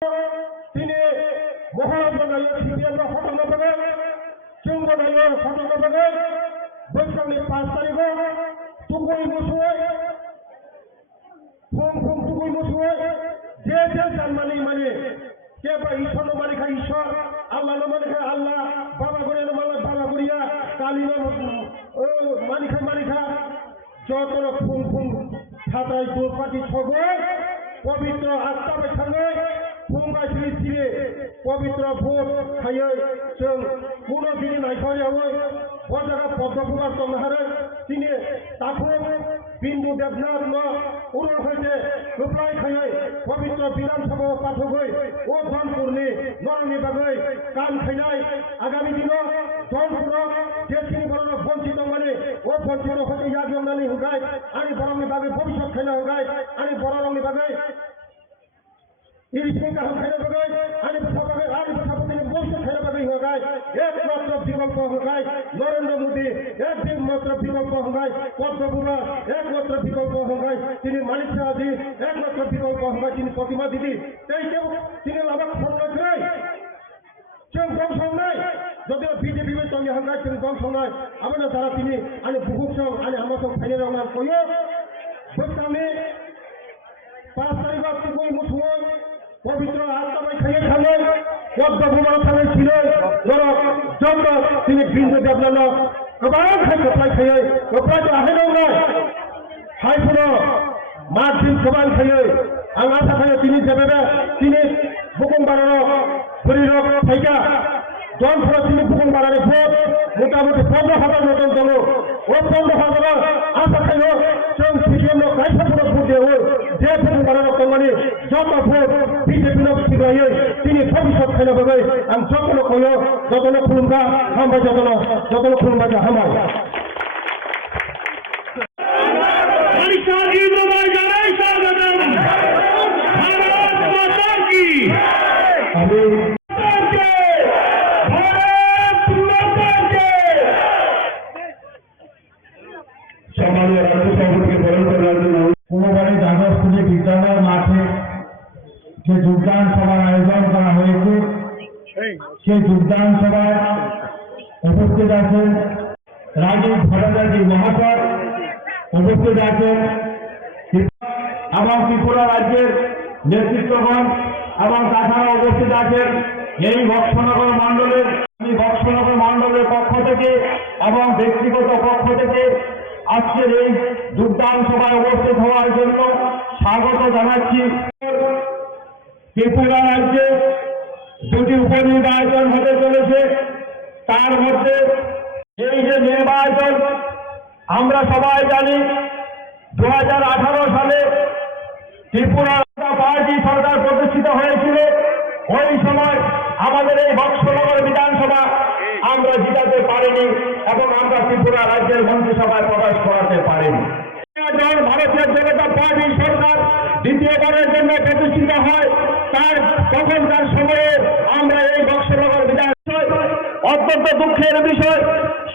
তিনি মহারাজনায় সিপিএম ঘটনাভাবে চুম্বনায় ঘটনাভাবে বৈশাখী 5 তারিখ টুকুই মুসুয়ে ফুং ফুং টুকুই মুসুয়ে যে মানে কে বা ঈশ্বর মানে খায় ঈশ্বর আল্লাহ মানে খায় আল্লাহ বাবা করে মানে বাবা করিয়া কালী মানিখা যত ফুং ফুং ছাতায় দোপাটি ছবে পবিত্র আত্মাবে সঙ্গে फुंबाय सिरे पवित्र भोट खायै जों कोनो दिनै नायस'नायावै बजागा पद्मकुमार चन्द्रहारे दिनै ताखौ बिन्दु देबनाथ न उरुल हयते होफ्लाय खायै पवित्र विधानसभा पाठकै ओ धनपुरनि नरनि बागै कान खायनाय आगामी दिनाव धनपुर जेखिनि बरन बंचित माने ओ बंचित हयते यागनानै होगाय आनि बरंनि बागै भबिष्यत खायना होगाय आनि बरंनि बागै इरिस्टिंग हम खाने बगैर आने बगैर आने बसापति ने बहुत से खाने बगैर हो गए एकमात्र विकल्प हो गए नरेंद्र मोदी एकमात्र विकल्प हो गए पद्मपुरा एकमात्र विकल्प हो गए তিনি মানিক শাহজি একমাত্র বিকল্প हो गए তিনি প্রতিমা দিদি তাই কেউ তিনি লাভক সংগ্রাম নাই जों दं संनाय যদি বিজেপি में সঙ্গে হंगाय তিনি দং संनाय আমরা যারা তিনি আনে বুকুকসং আনে আমাসং ফাইনাল রাউন্ড কইও বৈশাখী 5 তারিখ তুই মুসুয় पवित्र आत्मा खाइए खाने पद्मकुमार खाने छिले नरक जम्र তিনি बिन्दु देबनाथ गोबां खाय कपलाय खाइए कपलाय तो आहे नंगौ हायपुनो मार्जिन गोबां खाइए आं आशा खाइए তিনি जेबेबे তিনি बुकुंबारानो बुरिरक थाइगा जनफोरा তিনি बुकुंबारानि भोट मोटामुटि 15,000 मतन दङ ओ 15,000 आशा खाइयो जों सिपिएमनो गायसाफोरा भोट देवो जे बुकुंबारानो दंमानि যত ভোট বিজেপি সিগাইয়ে তিনি ভবিষ্যৎ খাইনা বাগৈ আं যতন কয় যতন খুলুমগা হামবাই যতন খুলুমগা যা হামাই সম্মানীয় রাজ্য সভাপতিকে বরণ করার জন্য কোনোবারে জাগরপুরে বিদ্যালয় মাঠে যে যোগদান সভার আয়োজন করা হয়েছে সেই যোগদান সভায় উপস্থিত আছেন রাজীব ভট্টাচার্য মহাশয়, উপস্থিত আছেন এবং ত্রিপুরা রাজ্যের নেতৃত্বগণ এবং তাছাড়া উপস্থিত আছেন এই বক্সনগর মণ্ডলের পক্ষ থেকে এবং ব্যক্তিগত পক্ষ থেকে আজকের এই যোগদান সভায় উপস্থিত হওয়ার জন্য স্বাগত জানাচ্ছি। ত্রিপুরা রাজ্যে দুটি উপনির্বাচন হতে চলেছে, তার মধ্যে এই যে নির্বাচন আমরা সবাই জানি 2018 সালে ত্রিপুরা পার্টি সরকার প্রতিষ্ঠিত হয়েছিল। ওই সময় আমাদের এই বক্সনগর বিধানসভা আমরা জিতাতে পারিনি এবং আমরা ত্রিপুরা রাজ্যের মন্ত্রিসভায় প্রবেশ করাতে পারিনি। ভারতীয় জনতা পার্টি সরকার দ্বিতীয়বারের জন্য প্রতিষ্ঠিত হয় তখনকার সময়ে আমরা এই বক্সনগর বিধানসভা অত্যন্ত দুঃখের বিষয়,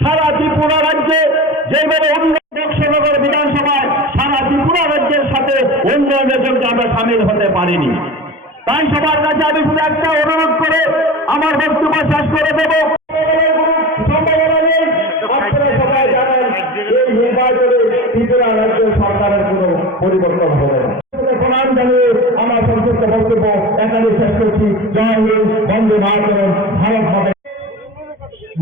সারা ত্রিপুরা রাজ্যে যেভাবে বক্সনগর বিধানসভায় সারা ত্রিপুরা রাজ্যের সাথে উন্নয়নের জন্য আমরা সামিল হতে পারিনি। তাই সবার কাছে আমি শুধু একটা অনুরোধ করে আমার বক্তব্য শেষ করে দেব। এই নির্বাচনে ত্রিপুরা রাজ্য সরকারের কোন পরিবর্তন হবে না। প্রণাম জানিয়ে আমার সংক্ষিপ্ত বক্তব্য এখানে শেষ করছি। জয় হিন্দ, বন্দে মাতরম, ভারত হবে।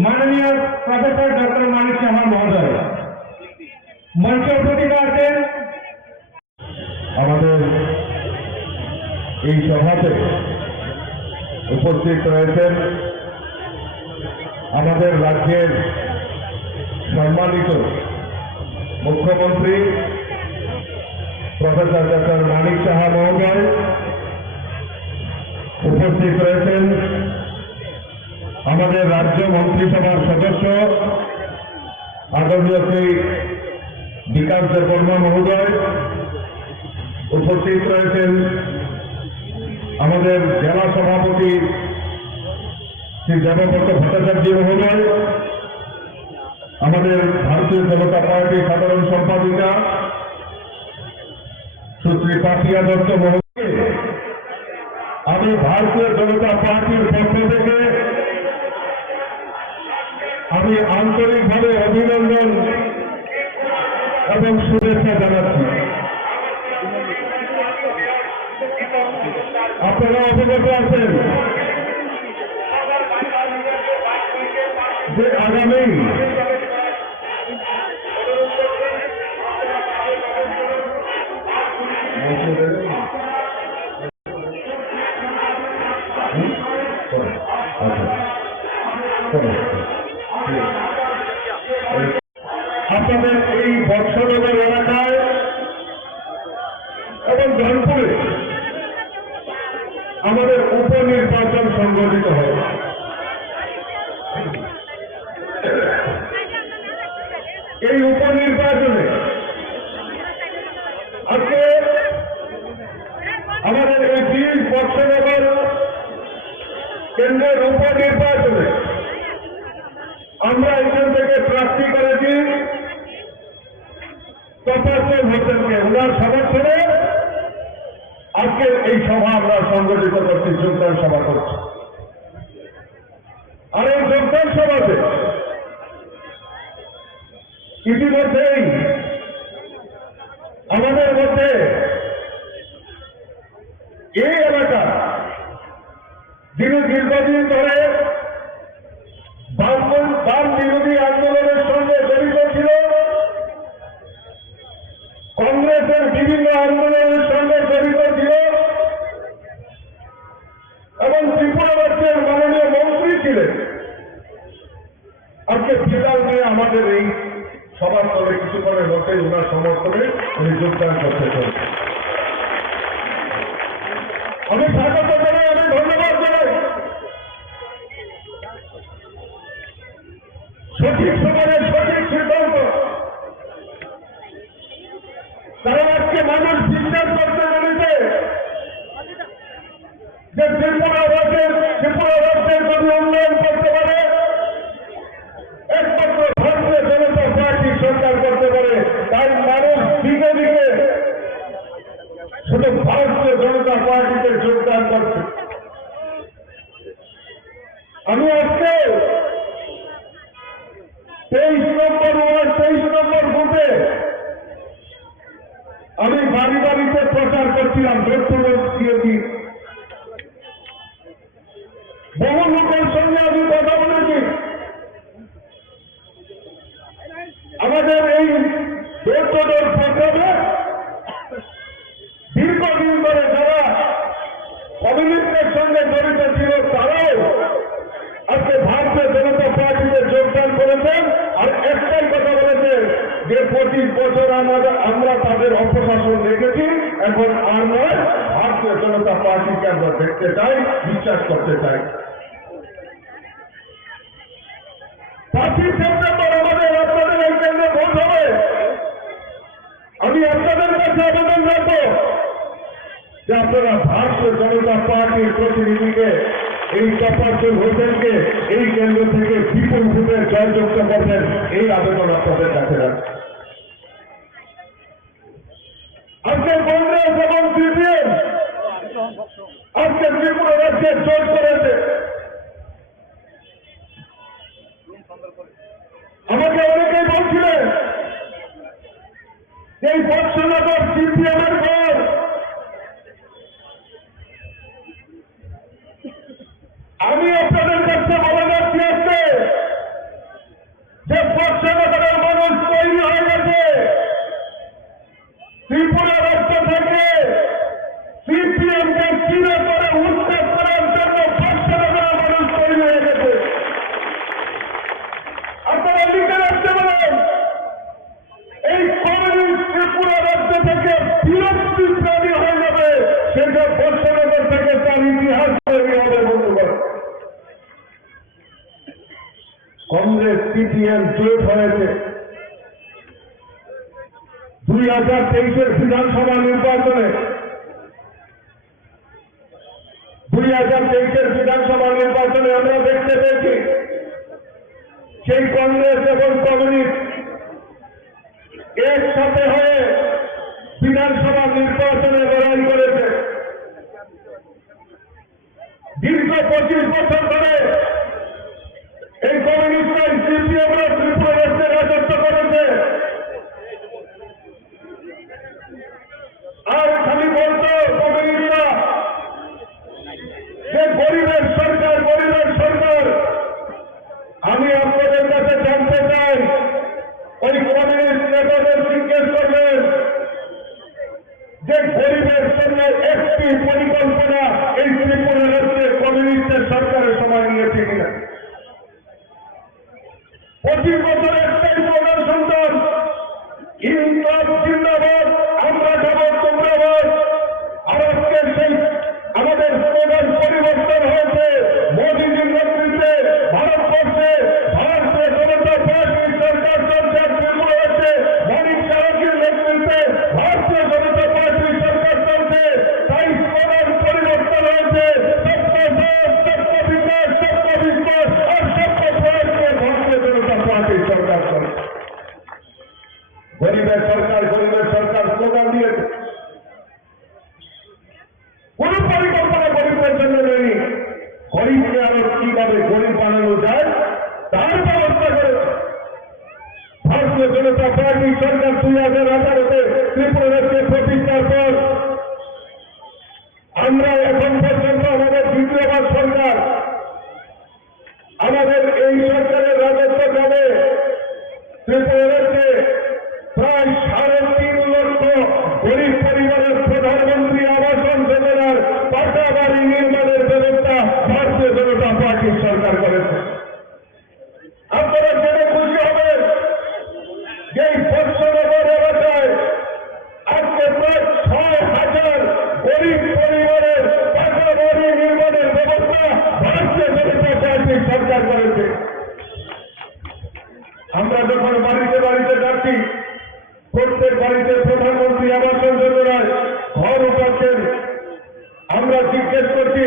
মাননীয় প্রফেসর ডক্টর মানিক সাহা মহোদয় মঞ্চ প্রতিভা আছেন। আমাদের এই সভাতে উপস্থিত রয়েছেন আমাদের রাজ্যের সম্মানিত মুখ্যমন্ত্রী প্রফেসর ডক্টর মানিক সাহা মহোদয়, উপস্থিত রয়েছেন আমাদের রাজ্য মন্ত্রিসভার সদস্য আদরণীয় শ্রী বিকাশ দেববর্মা মহোদয়, উপস্থিত রয়েছেন আমাদের জেলা সভাপতি শ্রী দেবব্রত ভট্টাচার্য মহোদয়, আমাদের ভারতীয় জনতা পার্টির সাধারণ সম্পাদিকা সুশ্রী পাপিয়া দত্ত মহোদয়, আমি ভারতীয় জনতা পার্টির পক্ষ থেকে আমি আন্তরিকভাবে অভিনন্দন এবং শুভেচ্ছা জানাচ্ছি। আপনারা অবগত আছেন যে আগামী আপনাদের এই বর্ষনগর এলাকায় এবং ধনপুরে আমাদের উপনির্বাচন সংগঠিত হয়। এই উপনির্বাচনে আজকে আমাদের এই 20 বর্ষনগর কেন্দ্রের উপনির্বাচনে আমরা এখান থেকে প্রার্থী করেছি তপস্বর হোসেনকে। ওনার সমর্থনে আজকে এই সভা আমরা সংগঠিত করছি, যোগদান সভা করছি। আর এই যোগদান সভাতে ইতিমধ্যেই আমাদের মধ্যে এই এলাকা যিনি দীর্ঘদিন ধরে বাম বিরোধী আন্দোলনের সঙ্গে জড়িত ছিল, কংগ্রেসের বিভিন্ন আন্দোলনের সঙ্গে জড়িত ছিল এবং ত্রিপুরা রাজ্যের মাননীয় মন্ত্রী ছিলেন, আজকে বিকাল নিয়ে আমাদের এই সবার তলে কিছুক্ষণের মধ্যে ওনার সমর্থনে উনি যোগদান করতে চান। আমি স্বাগত জানাই, আমি ধন্যবাদ জানাই। সঠিক সময়ে সঠিক সিদ্ধান্ত, কারণ আজকে মানুষ বিশ্বাস করতে পেরেছে যে ত্রিপুরা রাজ্যের যদি উন্নয়ন করতে পারে একমাত্র ভারতীয় জনতা পার্টি সরকার করতে পারে। তাই মানুষ দিকে দিকে শুধু ভারতীয় জনতা পার্টিতে যোগদান করছে। আমি আজকে 23 নম্বর বুথে আমি বাড়ি বাড়িতে প্রচার করছিলাম, দিয়েছি। বহু লোকের সঙ্গে আমি কথা বলেছি। আমাদের এই ডোর প্রোগ্রামে দীর্ঘদিন ধরে যারা কমিউনিস্টের সঙ্গে জড়িত ছিল তারাও আজকে ভারতীয় জনতা পার্টিতে যোগদান করেছেন। আর একটাই কথা বলেছেন যে 25 বছর আমরা তাদের অপশাসন দেখেছি, এখন আর নয়, ভারতীয় জনতা পার্টিকে আমরা দেখতে চাই, বিশ্বাস করতে চাই। 5 সেপ্টেম্বর আমাদের আপনাদের এই কেন্দ্রে ভোট হবে। আমি আপনাদের কাছে আবেদন রাখবো যে আপনারা ভারতীয় জনতা পার্টির প্রতিনিধিকে, এই তপস্বর হোসেনকে এই কেন্দ্র থেকে বিপুল ভোটে জয়যুক্ত করবেন, এই আবেদন আপনাদের কাছে রাখছি। আজকে কংগ্রেস এবং সিপিএম আজকে ত্রিপুরা রাজ্যে জোট করেছে। আমাকে অনেকেই বলছিলেন এই বর্ষনগর সিপিএম এর ঘর। আমি আপনাদের কাছে বলে যাচ্ছি আজকে যে বর্ষনগরের মানুষ তৈরি হয়ে গেছে। ত্রিপুরা রাজ্য থেকে সিপিএমকে চিরে করে উচ্ছেদ করার জন্য বর্ষনগরের মানুষ তৈরি হয়ে গেছে। আপনারা লিখে রাখতে পারেন, এই কমিউনিস্ট ত্রিপুরা রাজ্য থেকে বিরক্তি প্রাণী হয়ে যাবে, সেটা বর্ষনগর থেকে তার ইতিহাস তৈরি হবে। বন্ধুগণ, কংগ্রেস সিপিএম জোট হয়েছে। 2023-এর বিধানসভা নির্বাচনে 2023-এর বিধানসভা নির্বাচনে আমরা দেখতে পেয়েছি সেই কংগ্রেস এবং কমিউনিস্ট একসাথে হয়ে বিধানসভা নির্বাচনে লড়াই করেছে। 25 বছর ধরে এই কমিউনিস্ট সিপিএমরা ত্রিপুরা রাজ্যে রাজত্ব করেছে। আর খালি বলতো কমিউনিস্টরা যে গরিবের সরকার, গরিবের সরকার। আমি আপনাদের কাছে জানতে চাই, ওই কমিউনিস্ট নেতাদের জিজ্ঞেস করবেন যে গরিবের জন্য একটি পরিকল্পনা এই ত্রিপুরা রাজ্যে কমিউনিস্টের সরকারের সময় নিয়েছে কিনা? 25 বছর একটাই প্রধান সন্তান, ইনকলাব জিন্দাবাদ, আমরা যাব তোমরা বাদ। আর আজকে সেই আমাদের প্রধান পরিবর্তন হয়েছে মোদীজির নেতৃত্বে। ভারতবর্ষে ভারতীয় জনতা পার্টির সরকার চলছে, ত্রিপুরা রাজ্যে মানিক সাহাজির নেতৃত্বে ভারতীয় জনতা পার্টির সরকার চলছে। তাই প্রধান পরিবর্তন হয়েছে, সবকা সাথ, সবকা বিকাশ, সবকা বিশ্বাস আর সবকা প্রয়াস নিয়ে ভারতীয় জনতা পার্টির সরকার চলছে। গরিবের সরকার, গরিবের সরকার স্লোগান দিয়েছে, কোন পরিকল্পনা গরিবের জন্য নেই। গরিবকে আরো কিভাবে গরিব বানানো যায় তার ব্যবস্থা করে ভারতীয় জনতা পার্টি সরকার 2018-তে ত্রিপুরা রাজ্যে প্রতিষ্ঠার পর আমরা এখন পর্যন্ত আমাদের দ্বিতীয়বার সরকার, আমাদের এই সরকারের রাজত্ব কালে ত্রিপুরা রাজ্যে প্রায় 3.5 লক্ষ গরিব পরিবারের প্রধানমন্ত্রী আবাস যোজনার পাকা বাড়ি নির্মাণের ব্যবস্থা ভারতীয় জনতা পার্টির সরকার করেছে। আপনারা জেনে খুশি হবেন যে এই বৎসনগর এলাকায় আজকে প্রায় 6,000 গরিব পরিবারের পাকা বাড়ি নির্মাণের ব্যবস্থা ভারতীয় জনতা পার্টির সরকার করেছে। আমরা যখন বাড়িতে বাড়িতে যাচ্ছি, প্রত্যেক বাড়িতে প্রধানমন্ত্রী আবাস যোজনায় ঘর উঠাচ্ছেন, আমরা জিজ্ঞেস করছি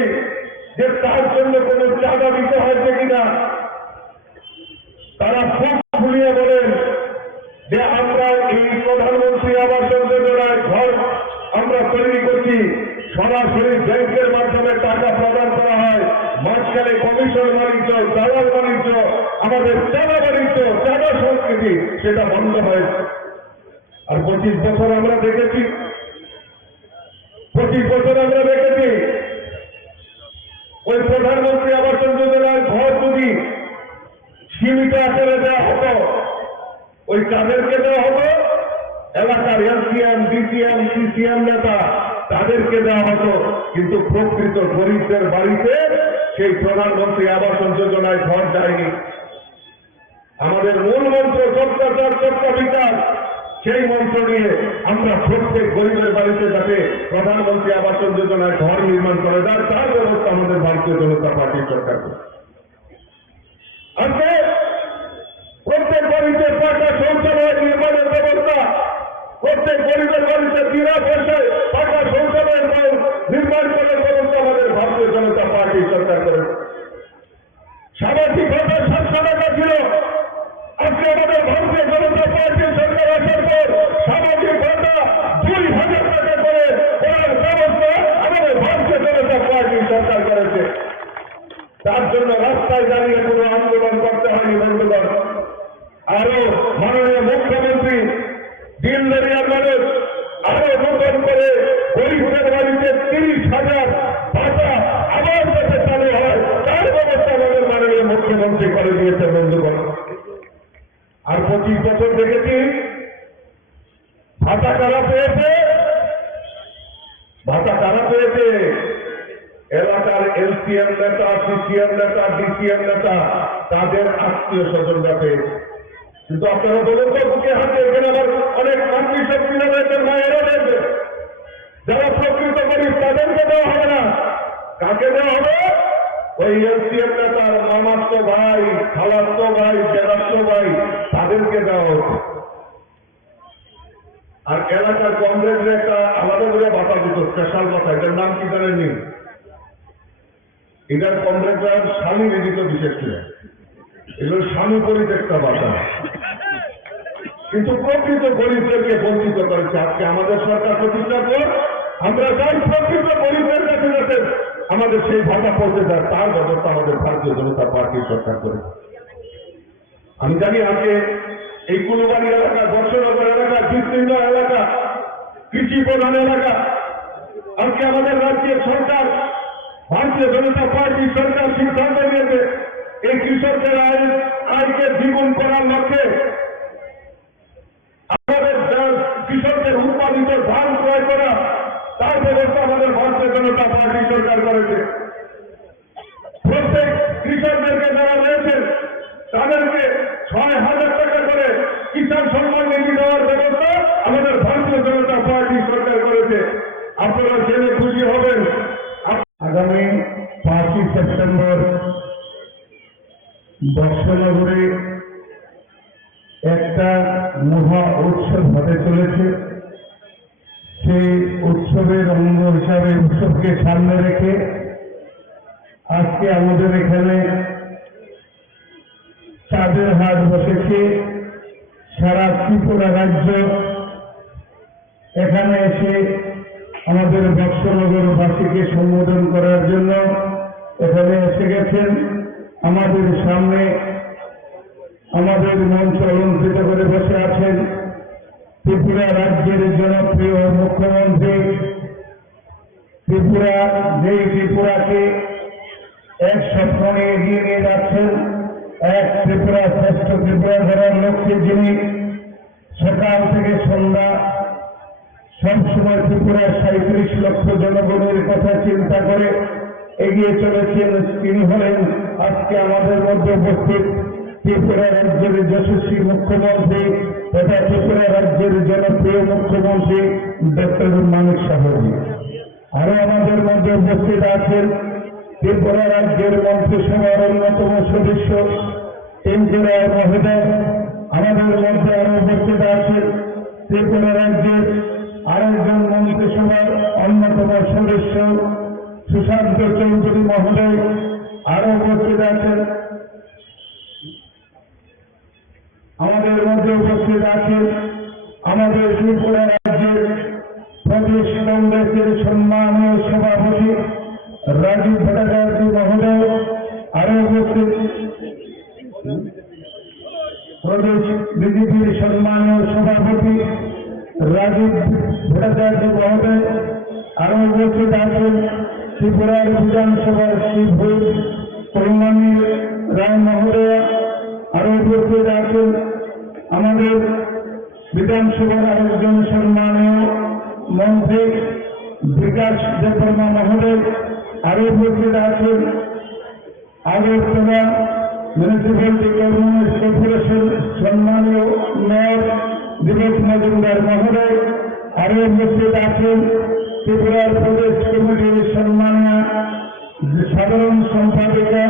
যে তার জন্য কোনো চাঁদা দিতে হয়েছে কিনা। তারা খুব খুলিয়ে বলেন যে আমরা এই প্রধানমন্ত্রী আবাস যোজনায় ঘর আমরা তৈরি করছি, সরাসরি ব্যাংকের মাধ্যমে টাকা প্রদান করা হয়, মাঝখানে কমিশন বাণিজ্য, দালাল বাণিজ্য, আমাদের চাঁদা বাণিজ্য, চাঁদা সংস্কৃতি সেটা বন্ধ হয়েছে। আর 25 বছর আমরা দেখেছি, 25 বছর আমরা দেখেছি ওই প্রধানমন্ত্রী আবাস যোজনার ঘর যদি সীমিত আকারে দেওয়া হতো, ওই কাদেরকে দেওয়া হতো? এলাকার এলসিএম, ডিসিএম, সিসিএম নেতা তাদেরকে দেওয়া হতো, কিন্তু প্রকৃত গরিবদের বাড়িতে সেই প্রধানমন্ত্রী আবাস যোজনায় ঘর যায়নি। আমাদের মূল মন্ত্র সবকা সাথ, সবকা বিকাশ, সেই মন্ত্র নিয়ে আমরা প্রত্যেক গরিবের বাড়িতে যাতে প্রধানমন্ত্রী আবাস যোজনায় ঘর নির্মাণ করা যায় তার ব্যবস্থা আমাদের ভারতীয় জনতা পার্টির সরকার করে। আজকে প্রত্যেক বাড়িতে পাকা শৌচালয় নির্মাণের ব্যবস্থা, প্রত্যেক গরিবের বাড়িতে বিনা পয়সায় পাকা শৌচালয় নির্মাণ করার ব্যবস্থা আমাদের ভারতীয় জনতা পার্টির সরকার করে। সামাজিক ভাতা 700 টাকা ছিল, আজকে আমাদের ভারতীয় জনতা পার্টির সরকার আসার পর সামাজিক ভাতা 2,000 টাকা করে করার ব্যবস্থা আমাদের ভারতীয় জনতা পার্টির সরকার করেছে। তার জন্য রাস্তায় দাঁড়িয়ে কোনো আন্দোলন করতে হয়নি বন্ধুগণ। আরো মাননীয় মুখ্যমন্ত্রী দিনদরিয়ার মানুষ আরো নতুন করে গরিবদের বাড়িতে 30,000 ভাতা আবার যাতে চালু হয় তার ব্যবস্থা আমাদের মাননীয় মুখ্যমন্ত্রী করে দিয়েছে বন্ধুগণ। আর 25 বছর দেখেছি ভাতা কারা পেয়েছে, ভাতা কারা পেয়েছে? এলাকার এলসিএম নেতা, সিসিএম নেতা, ডিসিএম নেতা, তাদের আত্মীয় স্বজনরা পেয়েছে। কিন্তু আপনারা বলুন তো, বুকে হাতে এখানে আবার অনেক মাতৃশক্তিরা রয়েছেন, মায়েরা রয়েছে, যারা প্রকৃত গরিব তাদেরকে দেওয়া হবে না। কাকে দেওয়া হবে? ওই এলসিএম নেতার মামাতো ভাই, খালাতো ভাই, জেলাতো ভাই, তাদেরকে দেওয়া হচ্ছে। আর এলাকার কংগ্রেসের একটা আলাদা করে ভাতা দিত, স্পেশাল ভাতা, এটার নাম কি জানেননি? এটার কংগ্রেসরা স্বামী নিদিত বিশেষ করে, এগুলো স্বামী পরিত্যক্তা ভাতা, কিন্তু প্রকৃত গরিবদেরকে বঞ্চিত করেছে। আজকে আমাদের সরকার প্রতিষ্ঠার পর আমরা চাই প্রকৃত গরিবদের কাছে যাতে আমাদের সেই ভাতা পৌঁছে দেয়, তার ব্যবস্থা আমাদের ভারতীয় জনতা পার্টির সরকার করে। আমি জানি আজকে এই কুলুবাড়ি এলাকা, বর্ষনগর এলাকা, বিস্তীর্ণ এলাকা, কৃষি প্রধান এলাকা, আজকে আমাদের রাজ্যের সরকার, ভারতীয় জনতা পার্টির সরকার সিদ্ধান্ত নিয়েছে এই কৃষকদের আয়কে দ্বিগুণ করার লক্ষ্যে আমাদের কৃষকদের উৎপাদিত ধান ক্রয় করা, তার ব্যবস্থা আমাদের ভারতীয় জনতা পার্টি সরকার করেছে। প্রত্যেক কৃষকদেরকে যারা রয়েছেন তাদেরকে 6,000 টাকা করে কিষাণ সম্মান নিধি দেওয়ার ব্যবস্থা আমাদের ভারতীয় জনতা পার্টি সরকার করেছে। আপনারা জেনে খুশি হবেন, আগামী 5ই সেপ্টেম্বর বর্ষনগরে একটা মহা উৎসব হতে চলেছে। সেই উৎসবের অঙ্গ হিসাবে, উৎসবকে সামনে রেখে আজকে আমাদের এখানে চাঁদের হাট বসেছে। সারা ত্রিপুরা রাজ্য এখানে এসে আমাদের বর্ষনগরবাসীকে সম্বোধন করার জন্য এখানে এসে গেছেন। আমাদের সামনে আমাদের মঞ্চ অলঙ্কৃত করে বসে আছেন ত্রিপুরা রাজ্যের জনপ্রিয় মুখ্যমন্ত্রী। ত্রিপুরাকে এক স্বপ্ন নিয়ে এগিয়ে নিয়ে যাচ্ছেন, এক ত্রিপুরা শ্রেষ্ঠ ত্রিপুরা ধরার লক্ষ্যে যিনি সকাল থেকে সন্ধ্যা সবসময় ত্রিপুরার 37 লক্ষ জনগণের কথা চিন্তা করে এগিয়ে চলেছেন, তিনি হলেন আজকে আমাদের মধ্যে উপস্থিত ত্রিপুরা রাজ্যের যশস্বী মুখ্যমন্ত্রী তথা ত্রিপুরা রাজ্যের জনপ্রিয় মুখ্যমন্ত্রী ডক্টর মানিক সাহাজি। আরো আমাদের মধ্যে উপস্থিত আছেন ত্রিপুরা রাজ্যের মন্ত্রিসভার অন্যতম সদস্য টেঙ্কুরা মহোদয়। আমাদের মধ্যে আরো উপস্থিত আছেন ত্রিপুরা রাজ্যের আরেকজন মন্ত্রিসভার অন্যতম সদস্য সুশান্ত চৌধুরী মহোদয়। আরো উপস্থিত আছেন আমাদের মধ্যে উপস্থিত আছেন আমাদের ত্রিপুরা রাজ্যের প্রদেশ কংগ্রেসের সম্মানীয় সভাপতি রাজীব ভট্টাচার্য মহোদয়। আরো উপস্থিত প্রদেশ বিজেপির সম্মানীয় সভাপতি রাজীব ভট্টাচার্য মহোদয়। আরো উপস্থিত আছেন ত্রিপুরার বিধানসভার শিবভূম কল্যাণী রায় মহোদয়। আরো উপস্থিত আছেন আমাদের বিধানসভার আরেকজন সম্মানীয় মন্ত্রী বিকাশ দেববর্মা মহোদয়। আরো উপস্থিত আছেন আগরতলা মিউনিসিপ্যালিটি কর্পোরেশন সম্মানীয় মেয়র দিলীপ মজুমদার মহোদয়। আরো উপস্থিত আছেন ত্রিপুরার প্রদেশ কমিটির সম্মানীয় সাধারণ সম্পাদিকা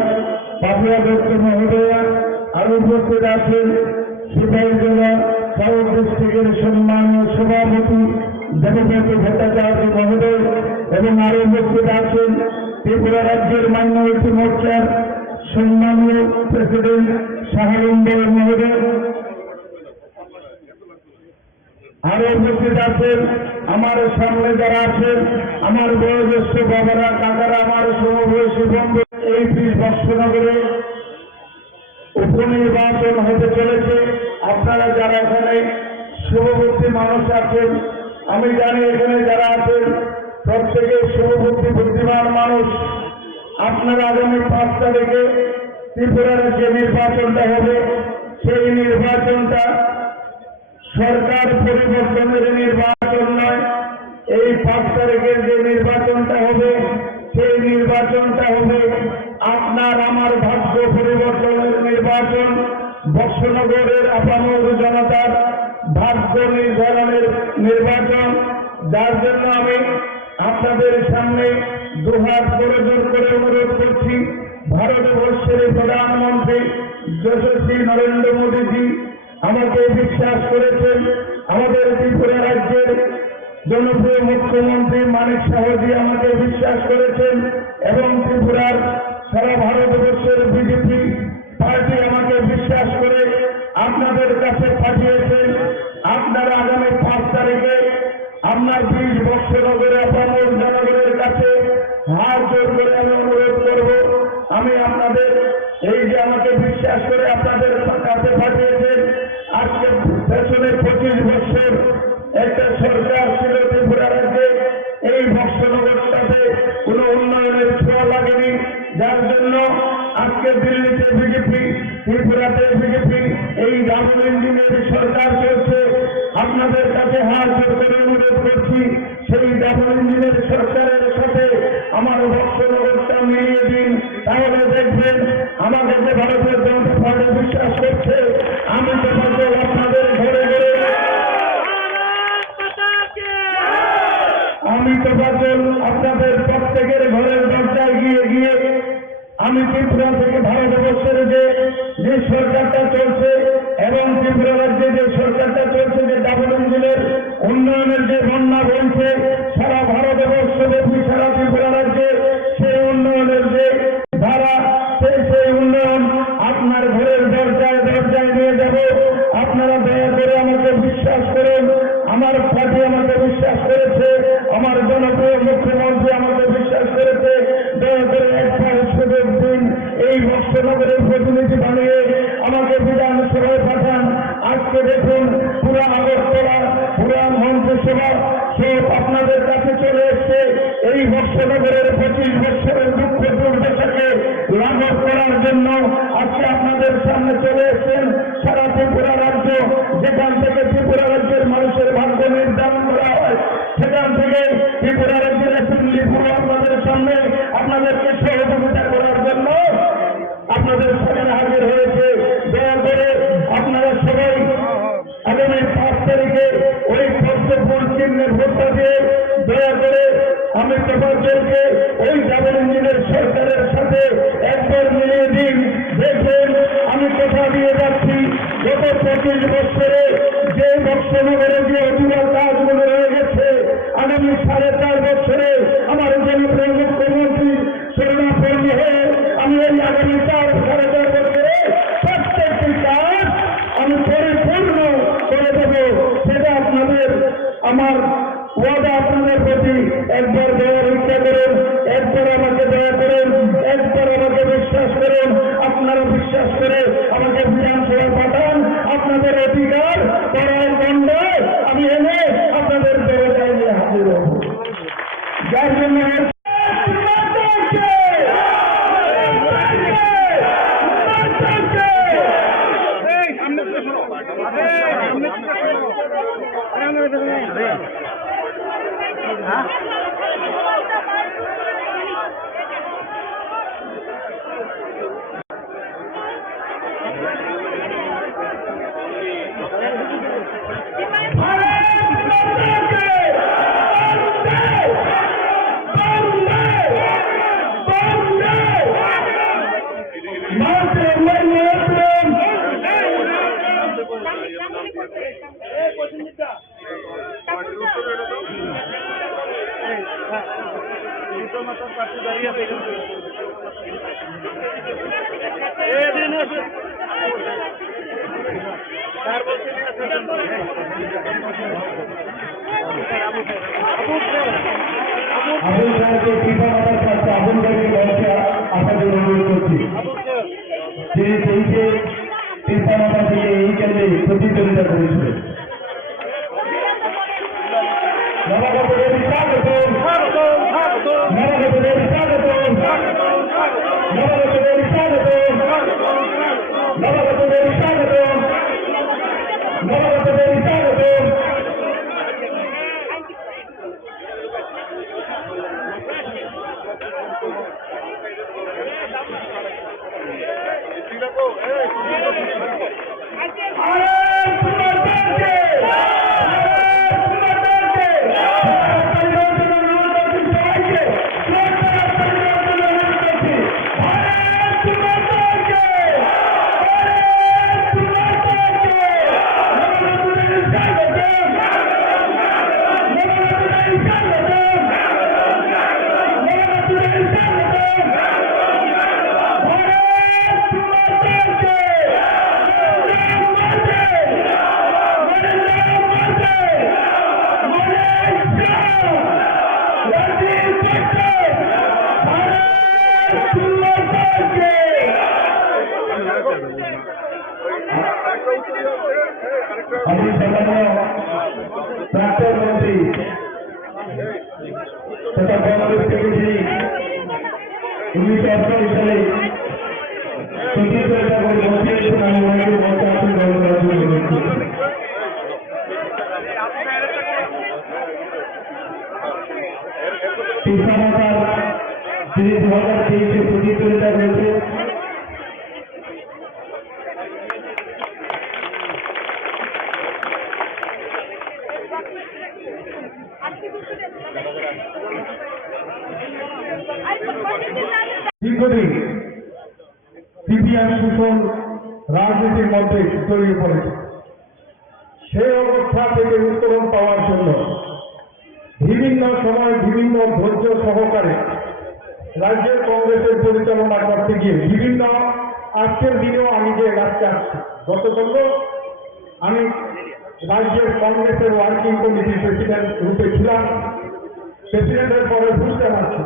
পাপিয়া দত্ত মহোদয়া। আরো উপস্থিত আছেন সিপাহী জেলা সাউথ ডিস্ট্রিক্টের সম্মানীয় সভাপতি দেবব্রত ভট্টাচার্য মহোদয় এবং আরো উপস্থিত আছেন ত্রিপুরা রাজ্যের মাইনরিটি মোর্চার সম্মানীয় প্রেসিডেন্ট শাহালুম্বর মহোদয়। আরো উপস্থিত আছেন আমার সামনে যারা আছেন আমার বয়োজ্যেষ্ঠ বাবারা, কাকারা, আমার সমবয়সী বন্ধু। এই বর্ষনগরে উপনির্বাচন হতে চলেছে। আপনারা যারা এখানে শুভবুদ্ধি মানুষ আছেন, আমি জানি এখানে যারা আছেন প্রত্যেকে শুভবুদ্ধি বুদ্ধিমান মানুষ। আপনারা আগামী 5 তারিখে ত্রিপুরার যে নির্বাচনটা হবে সেই নির্বাচনটা সরকার পরিবর্তনের নির্বাচন নয়। এই 5 তারিখের যে নির্বাচনটা হবে সেই নির্বাচনটা হবে আপনার আমার ভাগ্য পরিবর্তনের নির্বাচন, বর্ষনগরের আপামর জনতার ভাগ্য নির্ধারণের নির্বাচন। যার জন্য আমি আপনাদের সামনে দুহাত করে জোর করে অনুরোধ করছি, ভারতবর্ষের প্রধানমন্ত্রী যশস্বী নরেন্দ্র মোদীজি আমাকে বিশ্বাস করেছেন, আমাদের ত্রিপুরা রাজ্যের জনপ্রিয় মুখ্যমন্ত্রী মানিক সাহাজি আমাকে বিশ্বাস করেছেন এবং ত্রিপুরার সারা ভারতবর্ষের বিজেপি পার্টি আমাকে বিশ্বাস করে আপনাদের কাছে পাঠিয়েছেন। আপনারা আগামী 5 তারিখে আপনার 20 বর্ষনগরে আপনার জনগণের কাছে হাত জোর করে আমি আপনাদের এই যে আমাকে বিশ্বাস করে আপনাদের কাছে পাঠিয়েছেন, আজকে পেছনে 25 বছর একটা সরকার ছিল ত্রিপুরা রাজ্যে, এই বক্সনগরটাতে কোনো উন্নয়নের ছোঁয়া লাগেনি, যার জন্য আজকে দিল্লিতে বিজেপি, ত্রিপুরাতে বিজেপি, এই ডাবল ইঞ্জিনের সরকার চলছে। আপনাদের কাছে হাত জোর করে অনুরোধ করছি, সেই ডাবল ইঞ্জিনের সরকারের সাথে আমার বক্সনগরটা মিলিয়ে দিন, তাহলে দেখবেন আমাকে যে ভারতীয় জনতা পার্টি বিশ্বাস করছে, আমি তো আপনাদের ঘরে ঘরে, আমি তো আপনাদের প্রত্যেকের ঘরের দরজায় গিয়ে গিয়ে আমি ত্রিপুরা থেকে ভারতবর্ষের যে সরকারটা চলছে এবং ত্রিপুরা রাজ্যে যে সরকারটা চলছে, যে ডাবল ইঞ্জিনের উন্নয়নের যে বন্যা বইছে সারা ভারতবর্ষ ব্যাপী, সারা ত্রিপুরা রাজ্যে সেই উন্নয়নের যে ধারা, সেই উন্নয়ন আপনার ঘরের দরজায় দরজায় নিয়ে যাব। আপনারা দয়া করে আমাকে বিশ্বাস করুন, আমার পার্টি আমাকে বিশ্বাস করেছে, আমার জনপ্রিয় মুখ্যমন্ত্রী আমাকে বিশ্বাস করেছে। দয়া করে একটা সুযোগ দিন, এই বক্সনগরের প্রতিনিধি বানিয়ে আমাকে বিধানসভায় পাঠান। আজকে দেখুন পুরা আগরতলা, পুরা মন্ত্রিসভা সব আপনাদের কাছে চলে এসছে। এই বক্সনগরের 25 বছরের দুঃখ দুর্দশাকে লাঘব করার জন্য আজকে আপনাদের সামনে চলে এসছেন। সারা ত্রিপুরা রাজ্য, যেখান থেকে ত্রিপুরা রাজ্যের মানুষের ভাগ্য নির্ধারণ করা হয়, সেখান থেকে ত্রিপুরা রাজ্যের অ্যাসেম্বলি পুরো আপনাদের সামনে আপনাদেরকে সহযোগিতা করার জন্য আপনাদের সামনে হাজির হয়েছে। দয়া করে আপনারা সবাই আগামী 5 তারিখে ওই পদ্মফুল চিহ্নের ভোটটা দিয়ে দয়া করে আমি প্রবাসীদেরকে ওই ডাবল ইঞ্জিনের সরকারের সাথে একবার মিলিয়ে দিন। দেখবেন আমি কথা দিয়ে যাচ্ছি, গত 25 বছরে যে বক্সনগরে যে অধুরা কাজগুলো রয়ে গেছে, আগামী 4.5 বছরে আমার জনপ্রিয় মুখ্যমন্ত্রী শরণাপন্ন হয়ে আমি এই আগামী 4.5 বছরে প্রত্যেকটি কাজ আমি পরিপূর্ণ করে দেব। সেটা আপনাদের আমার ওয়াদা, আপনাদের প্রতি একবার দেওয়ার ইচ্ছা করুন, একবার আমাকে দয়া করুন, একবার আমাকে বিশ্বাস করুন। আপনারা বিশ্বাস করে আমাকে বিধানসভায় পাঠান, আপনাদের অধিকার করার দণ্ডায় আমি এনে আপনাদের দরজায় নিয়ে হাজির হব। যার জন্য আবুল সাহেবকে কৃপা মাতার কাছে আবুল ভাইকে মঞ্চে আসার জন্য অনুরোধ করছি। তিনি তেইশে কৃপা মাতা থেকে এই কেন্দ্রে প্রতিদ্বন্দ্বিতা করেছিলেন। নবাগতদের স্বাগত, নবাগতদের স্বাগত, নবাগতদের স্বাগত, নবাগতদের স্বাগত, নবাগতদের স্বাগত। আমি সম্মানীয় প্রাক্তন মন্ত্রী তথা কংগ্রেস থেকে যিনি 1948 সালে প্রতিষ্ঠা করে মন্ত্রী হিসেবে আমি ওনাকে মঞ্চে আসন গ্রহণ করার জন্য অনুরোধ করছি। তিরসামাতার যিনি 2023-এ প্রতিদ্বন্দ্বিতা করেছে দীর্ঘদিন সিপিএম শোষণ রাজনীতির মধ্যে জড়িয়ে পড়েছে। সেই অবস্থা থেকে উত্তরণ পাওয়ার জন্য বিভিন্ন সময় বিভিন্ন ধৈর্য সহকারে রাজ্যের কংগ্রেসের পরিচালনা করতে গিয়ে বিভিন্ন আজকের দিনেও আমি যে রাজ্যে আসছি, গতকাল আমি রাজ্যের কংগ্রেসের ওয়ার্কিং কমিটির প্রেসিডেন্ট রূপে ছিলাম, প্রেসিডেন্টের পরে বুঝতে পারছি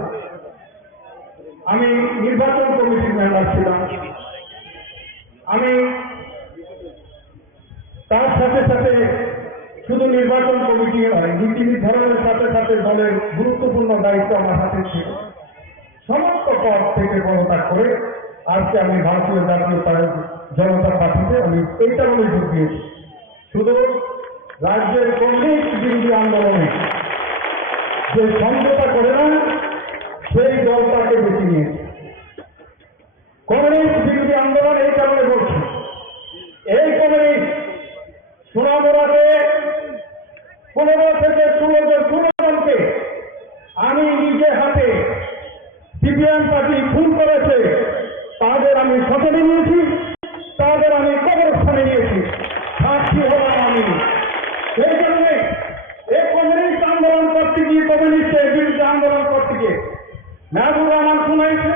আমি নির্বাচন কমিটির মেম্বার ছিলাম। আমি তার সাথে সাথে শুধু নির্বাচন কমিটি নয়, নীতি নির্ধারণের সাথে সাথে দলের গুরুত্বপূর্ণ দায়িত্ব আমার হাতে ছিল। সমস্ত পদ থেকে পদত্যাগ করে আজকে আমি ভারতীয় জাতীয় জনতা পার্টিতে আমি এই কারণে যোগ দিয়েছি, শুধু রাজ্যের কংগ্রেস বিরোধী আন্দোলনে যে সমঝোতা করে না সেই দলটাকে বেছে নিয়েছে। কংগ্রেস বিরোধী আন্দোলন এই কারণে করছে, এই কংগ্রেস সোনামুড়াতে 15 থেকে 16 জনকে আমি নিজে হাতে সিপিএম পার্টি খুন করেছে, তাদের আমি সচেতন নিয়েছি, তাদের আমি কবরস্থানে নিয়েছি, সাক্ষী হলাম আমি। এই কারণে এই কমিউনিস্ট আন্দোলন করতে গিয়ে, কমিউনিস্টের বিরুদ্ধে আন্দোলন করতে গিয়ে মেহবুব রহমান খুন হয়েছে,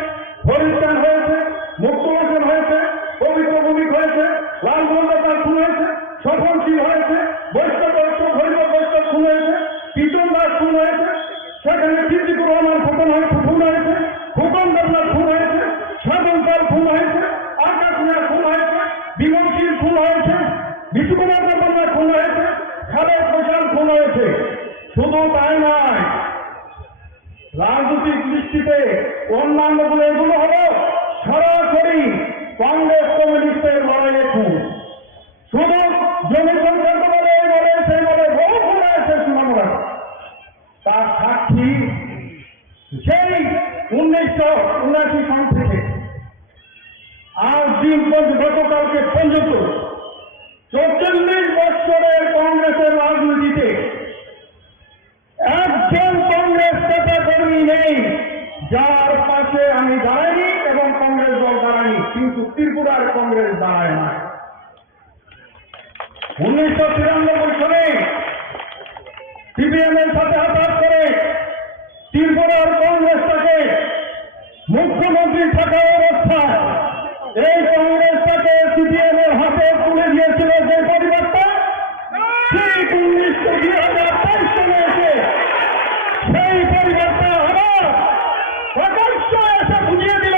হরিস্টান হয়েছে, মুক্তবাসন হয়েছে, পবিত্র ভূমিক হয়েছে, লালগঞ্জতার খুন হয়েছে, সফলশীল হয়েছে, বৈষ্ণব হরিব বৈষ্ণব খুন হয়েছে, পিটন দাস খুন হয়েছে, সেখানে সিদ্দিকুর রহমান খুন হয়েছে, হুকম দেবনাথ খুন হয়েছে, সাধনকার খুন হয়েছে, আকাশ মিয়া খুন হয়েছে, বিমলশীল খুন হয়েছে, বিশুকুমার দেবনাথ খুন হয়েছে, খালেদ হোসেন খুন হয়েছে। শুধু তাই নয়, রাজনৈতিক দৃষ্টিতে অন্যান্যগুলো এগুলো হলো সরাসরি কংগ্রেস কমিউনিস্টের লড়াইয়ে খুন। শুধু জমি সংক্রান্ত বলে এই বলে সেই বলে বহু খুন হয়েছে সুনামুড়া। তার সাক্ষী সেই 1979 সন থেকে আজ দিন গতকালকে পর্যন্ত 44 বছরের কংগ্রেসের রাজনীতিতে একজন কংগ্রেস নেতা কর্মী নেই যার পাশে আমি দাঁড়াইনি এবং কংগ্রেস দল দাঁড়ায়নি, কিন্তু ত্রিপুরার কংগ্রেস দাঁড়ায় না। 1993 সালে সিপিএম এর সাথে আঘাত করে ত্রিপুরার কংগ্রেসটাকে মুখ্যমন্ত্রী থাকা অবস্থায় এই কংগ্রেসটাকে সিপিএম এর হাতে তুলে দিয়েছিল যে পরিবারটা, সেই 2023 সালে এসে সেই পরিবারটা আবার প্রকাশ্য এসে বুঝিয়ে দিল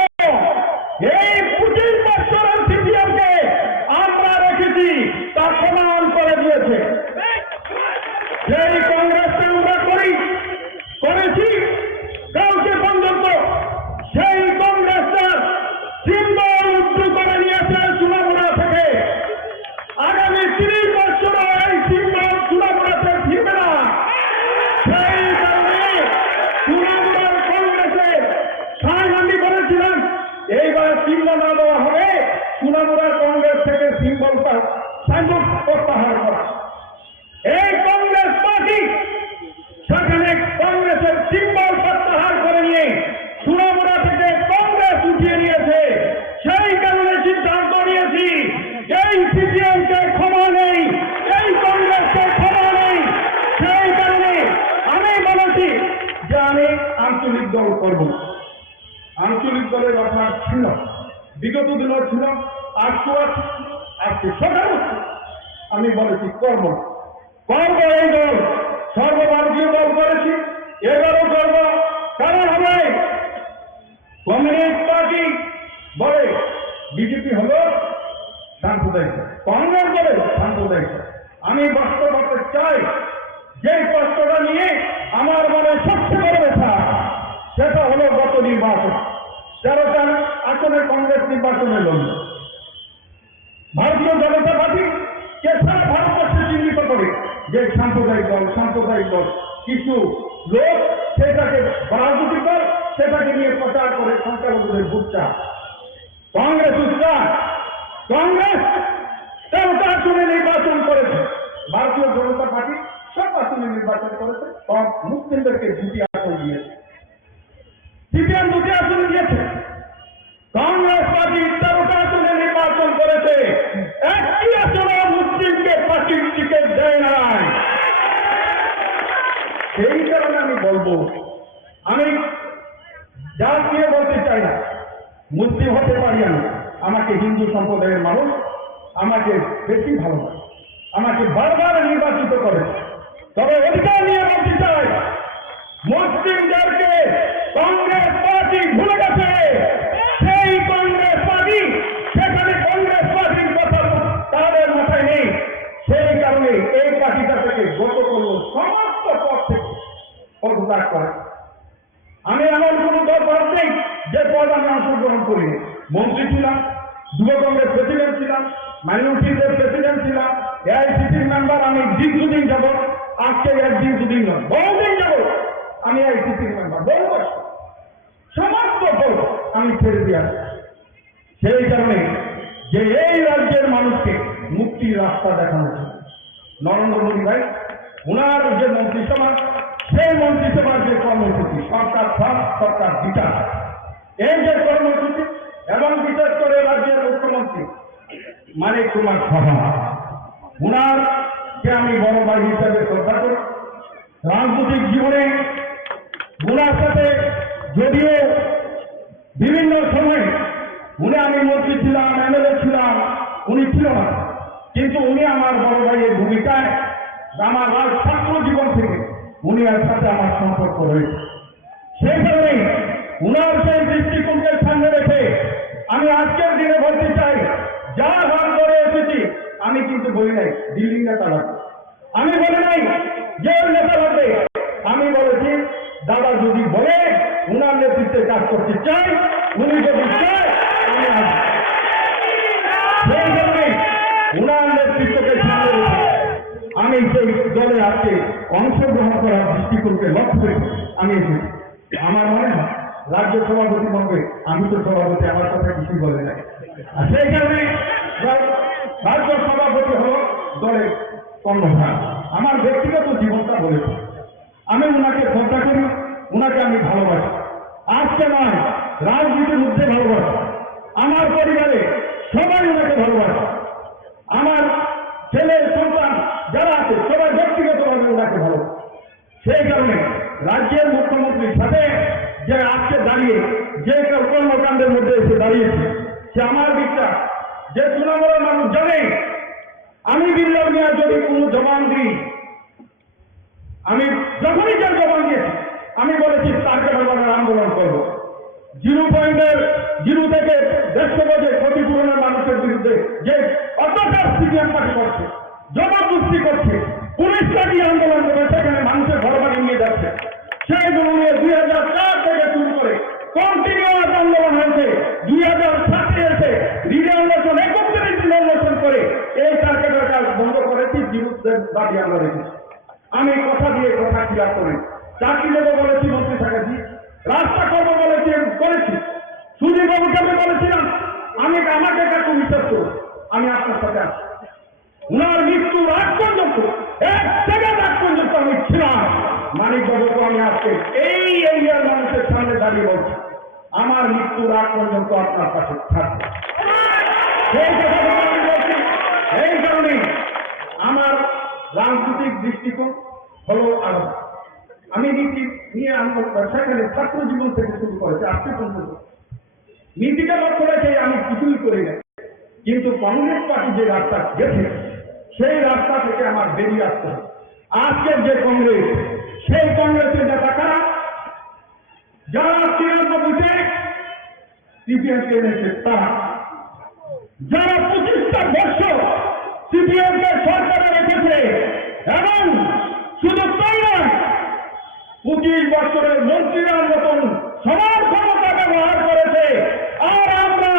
এই 25 বছরের সিপিএমকে আমরা রেখেছি, তা প্রমাণ করে দিয়েছে। সেই কংগ্রেসটা আমরা করেছি কাউকে পর্যন্ত সেই কংগ্রেসটা সিম্বল উত্তর করে নিয়েছে সুনামুড়া থেকে। আগামী 30 বছর এই সিম্বল সুনামুড়াতে ফিরবে না। সেই কারণে সুনামুড়ার কংগ্রেসে সায়নান্দি করেছিলাম এইবার সিম্বল না দেওয়া হবে, সুনামুড়ার কংগ্রেস থেকে সিম্বলটা সাইনবোর্ড প্রত্যাহার করা। এই কংগ্রেস পার্টি সেখানে কংগ্রেসের সিম্বল প্রত্যাহার করে নিয়ে সুনামুড়া থেকে কংগ্রেস উঠিয়ে নিয়েছে। সেই কারণে সিদ্ধান্ত নিয়েছি এই সিপিএমকে ক্ষমা নেই, এই কংগ্রেসকে ক্ষমা নেই। সেই কারণে আমি বলেছি যে আমি আঞ্চলিক দল করব। আঞ্চলিক দলের আপনার ছিল, বিগত দিনও ছিল, আজকে সকাল আমি বলেছি করব এই দল, সর্বভারতীয় দল করেছি, এবারও করব। কারণ হবে কমিউনিস্ট পার্টি বলে বিজেপি হলো সাম্প্রদায়িক, কংগ্রেস বলে সাম্প্রদায়িক। আমি বাস্তবতা চাই, যে কষ্টটা নিয়ে আমার মনে সবচেয়ে বড় ব্যথা, সেটা হলো গত নির্বাচন 13টা আসনে কংগ্রেস নির্বাচনে লড়ল। ভারতীয় জনতা পার্টি কে সারা ভারতবর্ষে চিহ্নিত করে যে সাম্প্রদায়িক দল, সাম্প্রদায়িক দল। কিছু লোক সেটাকে রাজনৈতিক দল, সেটাকে নিয়ে প্রচার করে সংখ্যালঘুদের ভোট চায়। কংগ্রেস উৎসাহ, কংগ্রেস 13টা আসনে নির্বাচন করেছে, ভারতীয় জনতা পার্টি সব আসনে নির্বাচন করেছে, সব মুসলিমদেরকে 2টি আসন দিয়েছে, সিপিএম 2টি আসন দিয়েছে। কংগ্রেস পার্টি 13টা আসনে নির্বাচন করেছে, একটি আসনে মুসলিমকে পার্টির টিকিট দেয় নাই। সেই কারণে আমি বলবো, আমি জাত নিয়ে বলতে চাই না, মুসলিম হতে পারি আমি, আমাকে হিন্দু সম্প্রদায়ের মানুষ আমাকে বেশি ভালোবাসে, আমাকে বারবার নির্বাচিত করে। তবে অধিকার নিয়ে বলতে চাই, মুসলিমদেরকে কংগ্রেস পার্টি ভুলে গেছে। সেই কংগ্রেস পার্টি, সেখানে কংগ্রেস পার্টির কথা তাদের মাথায় নেই। সেই কারণে এই পার্টিটা থেকে গত করল, সমস্ত পদ থেকে পদত্যাগ করে। আমি এমন কোন দল নেই যে পদ আমি অংশগ্রহণ করিনি। মন্ত্রী ছিলাম, যুব কংগ্রেস প্রেসিডেন্ট ছিলাম, মাইনরিটিদের প্রেসিডেন্ট ছিলাম, এআইসিসির মেম্বার। আমি দীর্ঘদিন যাব, আজকে একদিন দুদিন নয়, বহুদিন যাব আমি এআইসিসির মেম্বার, বহু বছর। সমস্ত পদ আমি ছেড়ে দিয়ে আসি। সেই কারণে যে এই রাজ্যের মানুষকে মুক্তির রাস্তা দেখানো ছিল নরেন্দ্র মোদী ভাই, ওনার যে মন্ত্রিসভা, সেই মন্ত্রিসভার যে কর্মসূচি, সরকার ফার্স্ট, সরকার বিকাশ, এই যে কর্মসূচি, এবং বিশেষ করে রাজ্যের মুখ্যমন্ত্রী মানিক কুমার সাহা, ওনার যে আমি বড় ভাই হিসাবে শ্রদ্ধা করি। রাজনৈতিক জীবনে ওনার সাথে যদিও বিভিন্ন সময় উনি, আমি মন্ত্রী ছিলাম, এমএলএ ছিলাম, উনি ছিল না, কিন্তু উনি আমার বড় ভাইয়ের ভূমিকায় আমার ছাত্র জীবন থেকে উনি এর সাথে আমার সম্পর্ক রয়েছে। সেই কারণে উনার সেই দৃষ্টিকোণকে সামনে রেখে আমি আজকের দিনে বলতে চাই, যার হাত ধরে এসেছি, আমি কিন্তু বলি নাই দিল্লি নেতা লাগবে, আমি বলি নাই যে ওই নেতা লাগবে। আমি বলেছি, দাদা যদি বলে উনার নেতৃত্বে কাজ করতে চাই, উনি যদি চায়, আমি আসবো। সেই কারণে উনার নেতৃত্বকে সামনে রেখে আমি সেই দলে আজকে অংশগ্রহণ করার দৃষ্টিকোণকে লক্ষ্য করে আমি এসেছি। আমার মনে হয় রাজ্য সভাপতি বলবে, আমি তো সভাপতি, আমার কথা কিছুই বলে নাই। আর সেই কারণে রাজ্য সভাপতি হল দলের কর্ণধার। আমার ব্যক্তিগত জীবনটা বলেছে, আমি ওনাকে শ্রদ্ধা করি, ওনাকে আমি ভালোবাসি। আজকে নয়, রাজনীতির মধ্যে ভালোবাসি। আমার পরিবারে সবাই ওনাকে ভালোবাসে। আমার ছেলে সন্তান যারা আছে সবাই ব্যক্তিগতভাবে ওনাকে ভালোবাসে। সেই কারণে রাজ্যের মুখ্যমন্ত্রীর সাথে যে আজকে দাঁড়িয়ে যে কর্মকাণ্ডের মধ্যে এসে দাঁড়িয়েছে, সে আমার বিশ্বাস যে তৃণমূলের মানুষ জানে, আমি বিল্লাল মিয়া যদি কোনো জবান দিই, আমি যখনই যার জবান দিয়েছি, আমি বলেছি তারকে বাবার আন্দোলন করবো। 0.0 থেকে 150 গজে ক্ষতিপূরণের মানুষের বিরুদ্ধে যে অত্যাচার সিপিএম পার্টি করছে, জবরদস্তি করছে, পুলিশ পার্টি আন্দোলন করে সেখানে মানুষের ঘর বাড়ি নিয়ে যাচ্ছে, সেইগুলো নিয়ে 2004 থেকে শুরু করে কন্টিনিউয়াস আন্দোলন হয়েছে। 2007 এসে রিজার্ভেশন 31 রিজার্ভেশন করে এই টার্গেটের কাজ বন্ধ করেছি, বিরুদ্ধে দাবি আমরা রেখেছি। আমি কথা দিয়ে কথা ক্লিয়ার করি, চাকরি দেবো বলেছি মন্ত্রী থাকাছি, রাস্তা করবো বলেছি করেছি, সুদীপবাবুকে আমি বলেছিলাম আমাকে একটু বিশ্বাস করুন, আমি আপনার সাথে আছি। উনার মৃত্যুর আগ পর্যন্ত, 1 সেকেন্ড আগ পর্যন্ত আমি ছিলাম। মানিক বাবুকে আমি আজকে এই এরিয়ার মানুষের সামনে দাঁড়িয়ে বলছি, আমার মৃত্যুর আগ পর্যন্ত আপনার কাছে থাকবে। সেই কথাটা আমি বলছি। এই কারণে আমার রাজনৈতিক দৃষ্টিকোণ হলো আলাদা। আমি নীতি নিয়ে আমার সেখানে ছাত্র জীবন থেকে শুরু করেছি আজকে পর্যন্ত নীতিটা লক্ষ্য রেখে আমি কিছুই করি না। কিন্তু কংগ্রেস পার্টি যে রাস্তা গেছে, সেই রাস্তা থেকে আমার বেরিয়ে আসতে হবে। আজকের যে কংগ্রেস, সেই কংগ্রেসের নেতা কারা, যারা 93-তে সিপিএমকে এনেছে তারা, যারা 25টা বছর সিপিএমকে সরকারে রেখেছে এবং শুধু তাই নয় 25 বছরের মন্ত্রীরার মতন সবার ক্ষমতা ব্যবহার করেছে, আর আমরা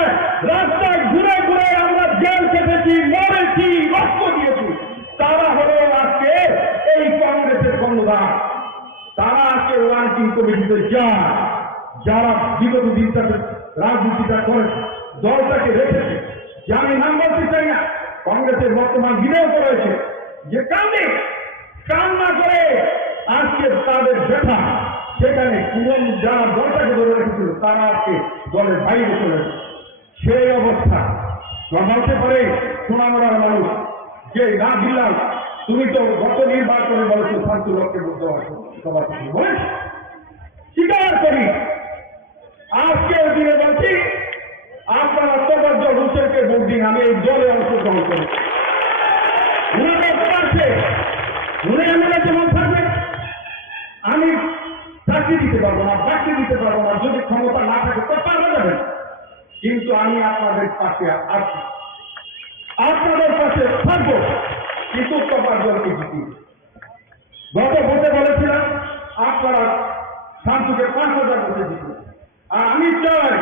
রাস্তায় ঘুরে ঘুরে আমরা জেল কেটেছি, মরেছি, রক্ত দিয়েছি। তারা হলো আজকে এই কংগ্রেসের কর্ণধার। তারা আজকে ওয়ার্কিং কমিটিতে যায়, যারা বিগত দিনটাতে রাজনীতিটা করেছে, দলটাকে রেখেছে। যে আমি নাম বলতে চাই না, কংগ্রেসের বর্তমান বিনয় করেছে যে কান্না করে আজকে তাদের ব্যথা, সেখানে পুরন যারা দলটাকে ধরে রেখেছিল তারা আজকে দলের বাইরে চলে গেছে। সেই অবস্থা বলতে পারে সোনামুড়ার মানুষ যে না দিলাম, তুমি তো গত নির্বাচনে বলেছো শান্তিরক্ষে বুদ্ধ সবার কিছু বলেছ, স্বীকার করি। আজকে দিনে বলছি আপনারা তোফাজ্জল হোসেনকে ভোট দিন, আমি এই দলে অংশগ্রহণ করি। উনি এমএলএ যেমন থাকবে, আমি চাকরি দিতে পারবো না, চাকরি দিতে পারবো না, যদি ক্ষমতা না থাকে তো পারবে যাবে। কিন্তু আমি আপনাদের পাশে আছি, আপনাদের পাশে থাকবো, কিন্তু তোফাজ্জলকে জিতি। গত ভোটে বলেছিলাম আপনারা শান্তিকে 5,000 ভোটে জিতবে, আর আমি চাই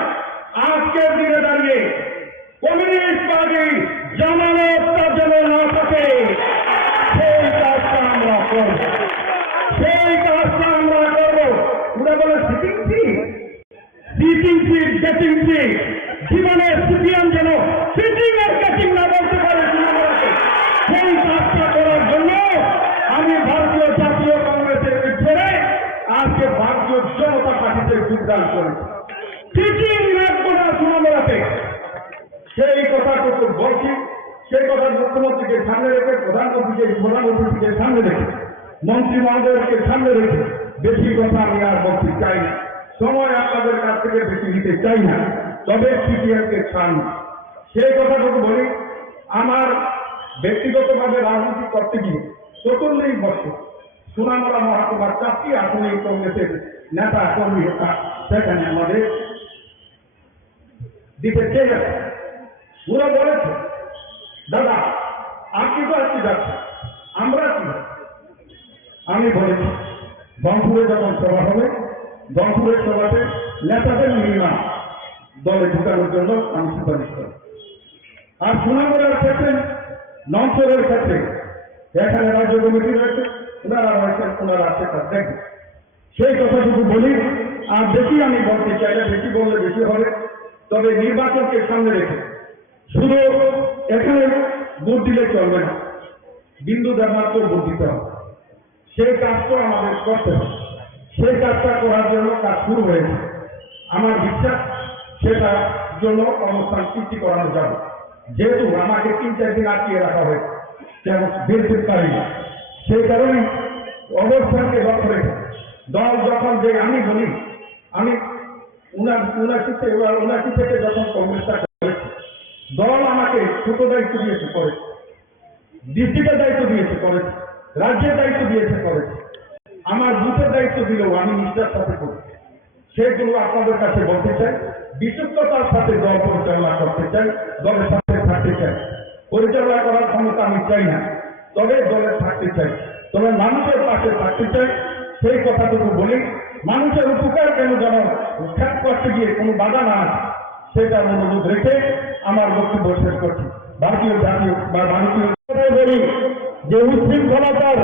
আজকের দিনে দাঁড়িয়ে কমিউনিস্ট পার্টি জামানতটা যেন না থাকে, সেই কাজটা আমরা করব, সেই কাজটা আমরা করব। ওরা বলে সিটিং সিট গেটিং সিট, জীবনে সিপিএম যেন সিটিং আর গেটিং না বলতে পারে, সেই কাজটা করার জন্য আমি ভারতীয় জাতীয় কংগ্রেসের ছেড়ে আজকে ভারতীয় জনতা পার্টিতে যোগদান করেছি। সিটিং রাখবো না সোনামুড়াতে, সেই কথাটুকু বলছি। সেই কথা মুখ্যমন্ত্রীকে সামনে রেখে, প্রধানমন্ত্রীকে সামনে রেখে, মন্ত্রী মহোদয়কে সামনে রেখে বেশি কথা আমি আর বলতে চাই না, সময় আপনাদের কাছ থেকে বেশি নিতে চাই না। তবে সিপিএমকে ছাড়, সেই কথাটুকু বলি। আমার ব্যক্তিগতভাবে রাজনীতি করতে গিয়ে 44 বছর সোনামুড়া মহকুমার 4টি আসনে কংগ্রেসের নেতা কর্মী সেখানে আমাদের দিতে চেয়ে গেছে। ওরা বলেছে দাদা আপনি তো আজকে যাচ্ছেন, আমরা কি? আমি বলেছি রংপুরে যখন সভা হবে, রংপুরের সভাতে নেতাদের মিনিমাম দলে ঢুকানোর জন্য আমি সুপারিশ করি। আর সোনামুড়ার ক্ষেত্রে, নমসরের ক্ষেত্রে এখানে রাজ্য কমিটি রয়েছে, ওনারা রয়েছেন, ওনারা আছে তার দেখবে। সেই কথাটুকু বলি, আর বেশি আমি বলতে চাই না, বেশি বললে বেশি হবে। তবে নির্বাচনকে সামনে রেখে শুধু এখানে ভোট দিলে চলবে না, বিন্দুদের মাত্র ভোট দিতে হবে। সেই কাজটা আমাদের করতে হবে, সেই কাজটা করার জন্য কাজ শুরু হয়েছে। আমার বিশ্বাস সেটার জন্য অনুষ্ঠান সৃষ্টি করানো যাবে। যেহেতু আমাকে 3-4 দিন আটকিয়ে রাখা হয়েছে, যেমন বেরতে পারি না, সেই কারণে অবস্থানকে লক্ষ্য রেখে দল যখন যে আমি বলি, আমি 79 থেকে যখন কংগ্রেসটা করেছে, দল আমাকে ছোট দায়িত্ব দিয়েছে করেছে, ডিস্ট্রিক্টের দায়িত্ব দিয়েছে করেছে, রাজ্যের দায়িত্ব দিয়েছে করেছে, আমার বুথের দায়িত্ব দিলেও আমি নিষ্ঠার সাথে করেছি। সেগুলো আপনাদের কাছে বলতে চাই, বিশ্বস্ততার সাথে দল পরিচালনা করতে চাই, দলের সাথে থাকতে চাই। পরিচালনা করার ক্ষমতা আমি চাই না, তবে দলে থাকতে চাই, তবে মানুষের পাশে থাকতে চাই। সেই কথাটুকু বলি, মানুষের উপকার কেন যেন উৎখাত করতে গিয়ে কোনো বাধা না আসে, সেটা মনোযোগ রেখে আমার বক্তব্য শেষ করছি। ভারতীয় জাতীয় বা ভারতীয় বলি যে উচ্ছৃঙ্খলতার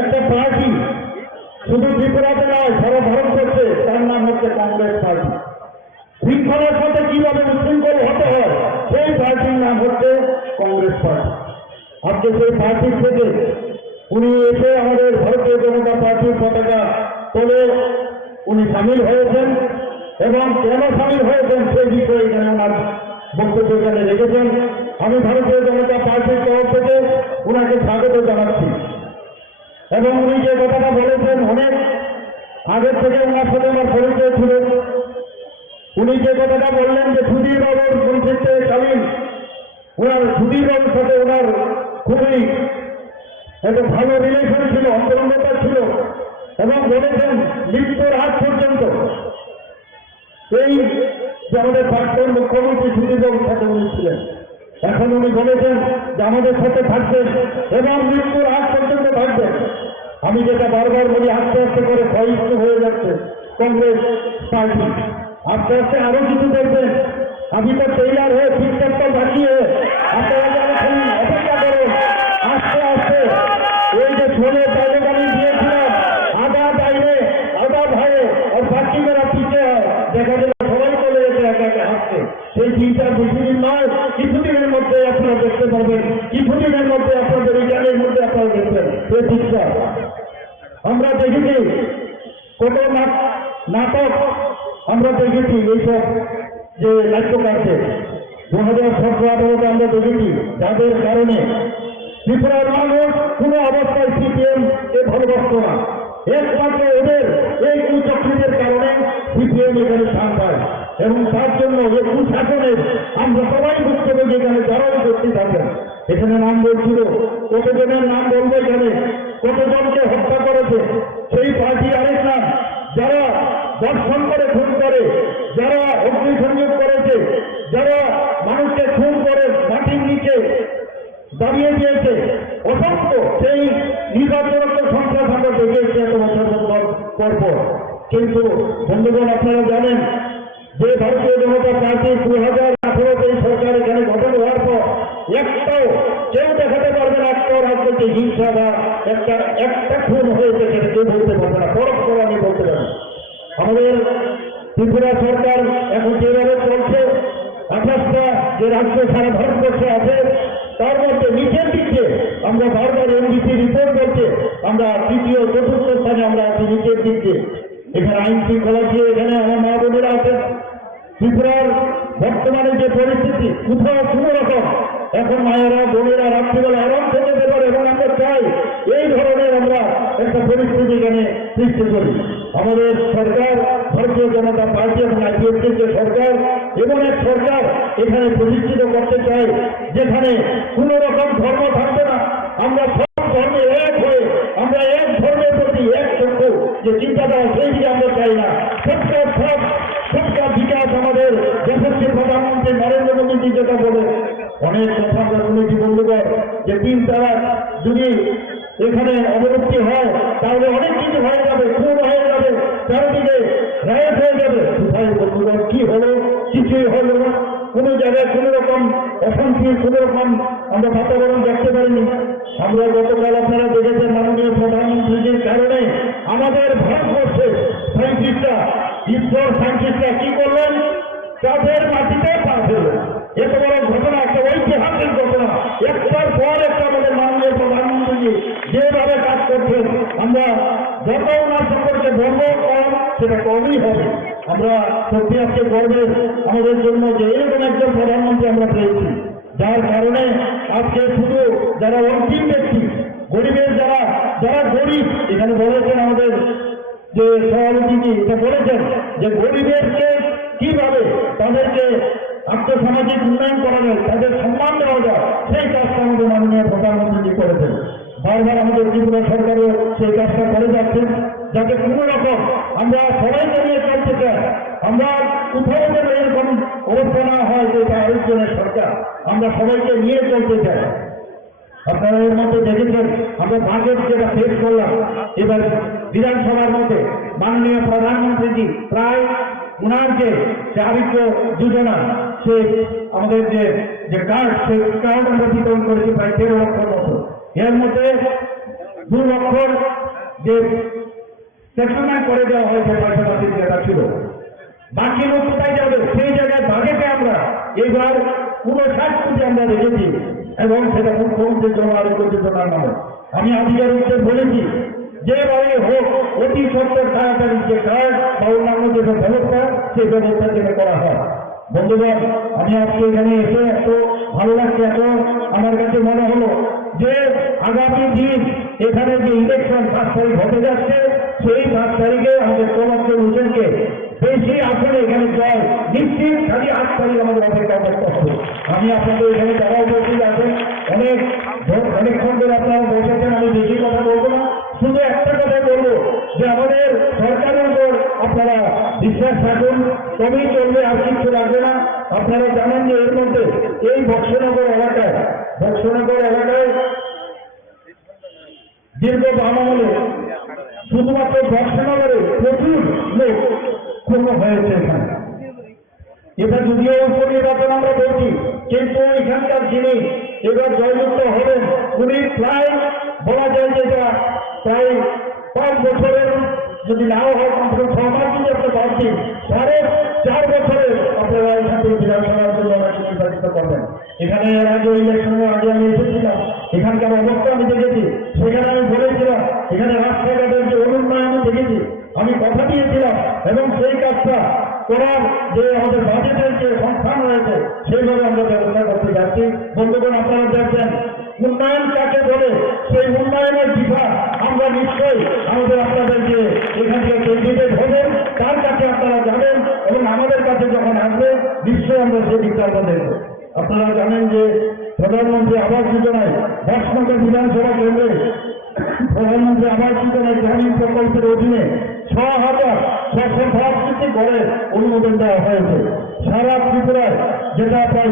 একটা পার্টি শুধু ত্রিপুরাতে নয়, সারা ভারতবর্ষে, তার নাম হচ্ছে কংগ্রেস পার্টি। শৃঙ্খলার সাথে কিভাবে উচ্ছৃঙ্খল হতে হয়, সেই পার্টির নাম হচ্ছে কংগ্রেস পার্টি। আজকে সেই পার্টির থেকে উনি এসে আমাদের ভারতীয় জনতা পার্টির পতাকা তোলে উনি সামিল হয়েছেন, এবং কেন সামিল হয়েছেন সেই বিষয়ে এখানে ওনার বক্তব্য এখানে রেখেছেন। আমি ভারতীয় জনতা পার্টির তরফ থেকে ওনাকে স্বাগত জানাচ্ছি। এবং উনি যে কথাটা বলেছেন, অনেক আগের থেকে ওনার সাথে আমার পরিচয় ছিল। উনি যে কথাটা বললেন যে সুধীর বাবুর মন্ত্রিত্বকালীন ওনার সুধীর বাবুর সাথে ওনার খুবই একটা ভালো রিলেশন ছিল, অন্তরঙ্গতা ছিল, এবং বলেছেন মৃত্যুর আগ পর্যন্ত এই যে আমাদের প্রাক্তন মুখ্যমন্ত্রী সুধীর বাবুর সাথে উনি ছিলেন। এখন উনি বলেছেন যে আমাদের সাথে থাকবেন এবং মৃত্যুর আগ পর্যন্ত থাকবেন। আমি যেটা বারবার বলি, আস্তে আস্তে করে ক্ষয়িষ্ণু হয়ে যাচ্ছে কংগ্রেস পার্টি। আস্তে আস্তে আরো কিছু দেখবেন। আমি তো টেইলার হয়ে ঠিকঠাকটা বাঁচিয়ে আপনারা যারা অপেক্ষা করেন, আস্তে আস্তে এই যে ছোলে বাইরে গাড়ি দিয়েছিলাম, আধা বাইরে আধা ভাইয়ে আর বাকি যারা পিছিয়ে হয়, দেখা যাবে সবাই চলে যেতে একা একা হাসছে। সেই দিনটা বেশি দিন নয়, কিছুদিনের মধ্যে আপনারা দেখতে পাবেন, কিছুদিনের মধ্যে আপনাদের এই গানের মধ্যে আপনারা দেখবেন এই দিকটা। আমরা দেখেছি কত নাটক আমরা দেখেছি, এইসব যে নাট্যকারদের 2017-18 আমরা দেখেছি, যাদের কারণে ত্রিপুরার মানুষ কোনো অবস্থায় সিপিএম এ ভালোবাসত না। একমাত্র এদের এই কুচক্রীদের কারণে সিপিএম এখানে স্থান পায় এবং তার জন্য যে কুশাসনের আমরা সবাই বুঝতে পারি এখানে যারাই উপস্থিত থাকেন। এখানে নাম বলছিল, কতজনের নাম বলবো এখানে, কতজনকে হত্যা করেছে সেই পার্টি আরেক নাম, যারা দর্শন করে খুন করে, যারা অগ্নিসংযোগ করেছে, যারা মানুষকে খুন করে মাটির নিচে দাঁড়িয়ে দিয়েছে, অসংখ্য সেই নির্বাচনত্ব সংখ্যা আমরা দেখে এসেছি এত বছর পর। কিন্তু বন্ধুগণ, আপনারা জানেন যে ভারতীয় জনতা পার্টি 2018 এই সরকার এখানে গঠন হওয়ার পর একটাও কেউ দেখাতে পারবে না একটাও রাজনৈতিক হিংসা বা একটা খুন হয়েছে সেটা কেউ বলতে পারবে না, পরস্পর আমি বলতে পারি। আমাদের ত্রিপুরা সরকার এখন যেভাবে চলছে, 28টা যে রাজ্য সারা ভারতবর্ষে আছে তার মধ্যে নিচের দিকে আমরা বারবার এনডিসি রিপোর্ট করছে আমরা তৃতীয় চতুর্থ স্থানে আমরা আছি নিচের দিকে। এখানে আইন শৃঙ্খলা দিয়ে এখানে আমার মা বোনেরা আছেন। ত্রিপুরার বর্তমানে যে পরিস্থিতি, কোথাও কোনো রকম এখন মায়েরা বোনেরা রাত্রিবেলা আরাম থেকে দেবেন এবং আমরা চাই এই ধরনের আমরা একটা পরিস্থিতি এখানে সৃষ্টি করি। আমাদের সরকার ভারতীয় জনতা পার্টি এবং আইপিএফটির যে সরকার এমন এক সরকার এখানে প্রতিষ্ঠিত করতে চাই যেখানে কোনো রকম ধর্ম থাকবে না। আমরা সব ধর্মে এক হয়ে আমরা এক ধর্মের প্রতি এক চক্ষু যে চিন্তাধারা সেই দিকে আমরা চাই না। সবটা বিকাশ আমাদের যশস্বী প্রধানমন্ত্রী নরেন্দ্র মোদীজি যেটা বলে অনেক কথা আমরা শুনেছি বন্ধুগণ, যে 3 তালাক যদি এখানে অবলুপ্তি হয় তাহলে অনেক কিছু হয়ে যাবে, খুন হয়ে যাবে, চারিদিকে রায়ত হয়ে যাবে। কোথায় বন্ধুগণ কি হলো? কিছুই হলো না। কোনো জায়গায় কোনো রকম অশান্তির কোনো রকম আমরা বাতাবরণ দেখতে পারিনি। আমরা গতকাল আপনারা দেখেছেন মাননীয় প্রধানমন্ত্রীজির কারণে আমাদের ভারতবর্ষের সায়েন্টিস্টরা, ঈশ্বর সায়েন্টিস্টরা কি করলেন? তাদের মাটিতে পা ফেললেন। এত বড় ঘটনা, একটা ঐতিহাসিক ঘটনা, একটার পর একটা আমাদের মাননীয় প্রধানমন্ত্রী যেভাবে কাজ করছেন, আমরা যত ওনার সম্পর্কে গর্ব কম সেটা কমই হবে। আমরা সত্যি আজকে গর্বের আমাদের জন্য যে এরকম একজন প্রধানমন্ত্রী আমরা পেয়েছি, যার কারণে আজকে শুধু যারা অন্তিম ব্যক্তি, গরিবের যারা গরিব, এখানে বলেছেন আমাদের যে সভাপতিজি এটা বলেছেন যে গরিবেরকে কিভাবে তাদেরকে আর্থসামাজিক উন্নয়ন করা যায়, তাদের সম্মান দেওয়া যায়, সেই কাজটা আমাদের মাননীয় প্রধানমন্ত্রী করেছেন। বারবার আমাদের ত্রিপুরা সরকারও সেই কাজটা করে যাচ্ছেন, যাতে কোনো রকম আমরা সবাইকে নিয়ে চলতে চাই। আমরা কোথাও যেন এরকম অবস্থা না হয় যে এটা আরেকজনের সরকার, আমরা সবাইকে নিয়ে চলতে চাই। আপনারা এর মধ্যে দেখেছেন আমরা বাজেট যেটা পেশ করলাম এবার বিধানসভার মধ্যে মাননীয় প্রধানমন্ত্রীজি প্রায় উনার যে চারিত্র যোজনা, সে আমাদের যে কার্ড, সেই কার্ড আমরা বিতরণ করেছি প্রায় 13 লক্ষর মতো। এর মধ্যে 2 লক্ষর যে সেটেলমেন্ট করে দেওয়া হয়েছে পাশাপাশি যেটা ছিল, বাকি লোক কোথায় যাবে? সেই জায়গায় বাজেটে আমরা এইবার 59 কোটি আমরা রেখেছি এবং সেটা মুখ্যমন্ত্রীর জন্য আরোগ্য যোজনার নামে। আমি আধিকারিককে বলেছি যেভাবে হোক অতি সত্তর তাড়াতাড়ি যে কার্ড বা অন্যান্য যে ব্যবস্থা সেই ব্যবস্থা যেটা করা হয়। বন্ধুগণ, আমি আজকে এখানে এসে এত ভালো লাগছে, এত আমার কাছে মনে হলো যে আগামী দিন এখানে যে ইলেকশন 5 তারিখ হতে যাচ্ছে, সেই 5 তারিখে আমাদের কোলাক্ষ হোসেনকে বেশি আসলে এখানে জয় নিশ্চিত, খালি 8 তারিখ আমাদের অপেক্ষা করতে হবে। আমি আপনাদের এখানে যারা উপস্থিত আছেন অনেকক্ষণ ধরে আপনারা বসেছেন, আমি বেশি কথা বলবো না, শুধু একটা কথা বলবো যে আমাদের সরকারের উপর আপনারা বিশ্বাস রাখুন, কমই চলবে, আর কিছু লাগবে না। আপনারা জানেন যে এর মধ্যে এই বক্সনগর এলাকায় দীর্ঘ আমলে শুধুমাত্র বক্সনগরে প্রচুর লোক খুন হয়েছে এখানে। এটা যদিও উপনির্বাচন আমরা বলছি, কিন্তু এখানকার যিনি এবার জয়যুক্ত হবেন উনি প্রায় বলা যায় যে এটা প্রায় 5 বছরের, যদি নাও হয় কমসে কম 6 মাস যদি আপনি বাদ দিন, 4.5 বছরের আপনারা এখান থেকে বিধানসভার জন্য আমাকে নির্বাচিত করবেন। এখানে এর আগে ইলেকশনের আগে আমি এসেছিলাম, এখানকার অবস্থা আমি দেখেছি, সেখানে আমি বলেছিলাম এখানে রাস্তাঘাটের যে অনুন্নয়ন আমি দেখেছি, আমি কথা দিয়েছিলাম এবং সেই কাজটা করার যে আমাদের বাজেটের যে সংস্থান রয়েছে সেইভাবে আমরা ব্যবস্থা করতে যাচ্ছি। বন্ধুগণ, আপনারা দেখছেন উন্নয়ন কাকে বলে, সেই উন্নয়নের দিশা আমরা নিশ্চয়ই আপনাদেরকে এখান থেকে ক্যান্ডিডেট হবেন তার কাছে আপনারা যাবেন এবং আমাদের কাছে যখন আসবে নিশ্চয়ই আমরা সেই দিকটা আমরা দেখব। আপনারা জানেন যে প্রধানমন্ত্রী আবাস যোজনায় 10 নম্বর বিধানসভা কেন্দ্রে প্রধানমন্ত্রী আবাস যোজনায় গ্রামীণ প্রকল্পের অধীনে 6,665টি ঘরের অনুমোদন দেওয়া হয়েছে। সারা ত্রিপুরায় যেটা প্রায়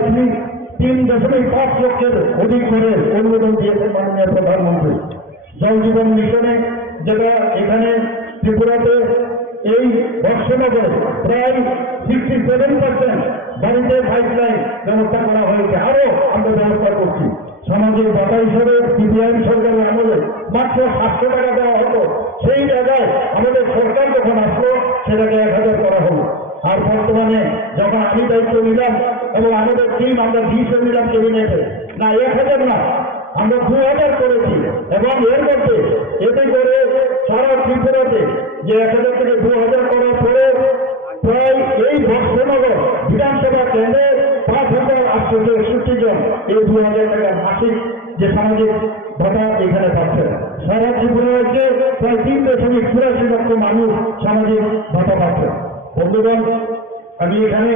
3.5 লক্ষের অধিক ঘরের অনুমোদন দিয়েছেন মাননীয় প্রধানমন্ত্রী। জল জীবন মিশনে যেটা এখানে ত্রিপুরাতে এই বক্সনগরে প্রায় 67% বাড়িতে পাইপলাইন ব্যবস্থা করা হয়েছে, আরো আমরা ব্যবস্থা করছি। সামাজিক ভাতা হিসেবে সিপিআইএম সরকারের আমলে মাত্র 700 টাকা দেওয়া হতো, সেই জায়গায় আমাদের সরকার যখন আসলো সেটাকে 1000 করা হলো। আর বর্তমানে যখন আমি দায়িত্ব নিলাম এবং আমাদের টিম আমরা 20 নিলাম ক্যাবিনেটে, না 1000 না, আমরা 2000 করেছি এবং এর মধ্যে এতে করে সারা ত্রিপুরাতে যে 1000 থেকে 2000 করার পরে প্রায় এই বক্সনগর বিধানসভা কেন্দ্রে 5,861 জন এই 2000 টাকা মাসিক যে সামাজিক ভাতা এখানে পাচ্ছে। সারা ত্রিপুরা রাজ্যে প্রায় 3.84 লক্ষ মানুষ সামাজিক ভাতা পাচ্ছে। বন্ধুগণ, আমি এখানে